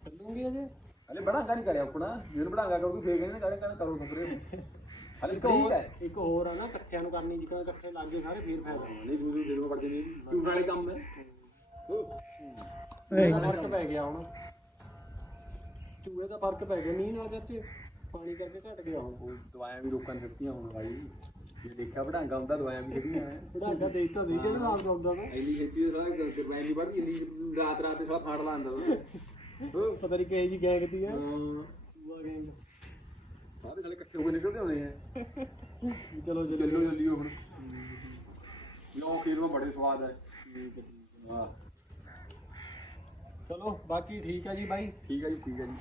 ਚੱਲੂਗੀ ਅਜੇ? ਹਲੇ ਬੜਾਂਗਾ ਨਹੀਂ ਕਰਿਆ ਆਪਣਾ ਜਿਹਨੂੰ ਬੜਾਂਗਾ ਕਰੋਗੇ ਫੇਰ ਕਹਿੰਦੇ ਕਰੇ ਕਹਿੰਦੇ ਕਰੋ ਸਪਰੇ। ਹਲੇ ਇੱਕ ਠੀਕ ਹੋਰ ਹੈ। ਇੱਕ ਹੋਰ ਆ ਨਾ ਇਕੱਠਿਆਂ ਨੂੰ ਕਰਨੀ ਜਿੱਕਾਂ ਇਕੱਠੇ ਲੱਗ ਗਏ ਸਾਰੇ ਫੇਰ ਫਾਇਦਾ ਨਹੀਂ ਦੂਜੀ ਦੇਰ ਪੜ ਜਾਂਦੀ ਕਿਉਂ ਵਾਲੇ ਕੰਮ ਹੈ। ਫ਼ਰਕ ਪੈ ਗਿਆ ਹੁਣ। ਚੂਹੇ ਦਾ ਫ਼ਰਕ ਪੈ ਗਿਆ ਮੀਂਹ ਨਾਲ ਚਾਚੇ ਪਾਣੀ ਕਰਕੇ ਘਟ ਗਿਆ ਹੁਣ। ਉਹ ਦਵਾਈਆਂ ਵੀ ਲੋਕਾਂ ਨੇ ਦਿੱਤੀਆਂ ਹੁਣ ਭਾਈ ਜੇ ਦੇਖਿਆ ਬੜਾਂਗਾ ਹੁੰਦਾ ਦਵਾਈਆਂ ਵੀ ਦਿੱਤੀਆਂ ਹੈ। ਪੜਾਗਾ ਦੇਖ ਤਾਂ ਦੇ ਕਿਹੜੇ ਨਾਮ ਦਾ ਹੁੰਦਾ ਵਾ? ਇੰਨੀ ਛੇਤੀ ਦੇ ਸਾਰਾ ਦਵਾਈ ਨਹੀਂ ਪੜਦੀ ਇੰਨੀ ਰਾਤ ਰਾਤ ਦੇ ਸਾਰਾ ਫਾੜ ਲਾਂਦਾ ਵਾ। ਪਤਾ ਨਹੀਂ ਕਿਹੇ ਜੀ ਗੈਂਗ ਦੀ ਆ। ਹਾਂ ਚੂਹਾ ਗੈਂਗ ਸਾਰੇ ਸਾਲੇ ਇਕੱਠੇ ਹੋ ਕੇ ਨਿਕਲਦੇ ਹੋਣੇ ਆ। ਚਲੋ ਚਲੋ। ਚੱਲੋ ਚੱਲੀਓ ਹੁਣ। ਲੋ ਖੀਰ ਵਿੱਚ ਬੜੇ ਸਵਾਦ ਹੈ ਹਾਂ। ਚਲੋ ਬਾਕੀ ਠੀਕ ਆ ਜੀ ਬਾਈ। ਠੀਕ ਹੈ ਜੀ ਠੀਕ ਹੈ ਜੀ।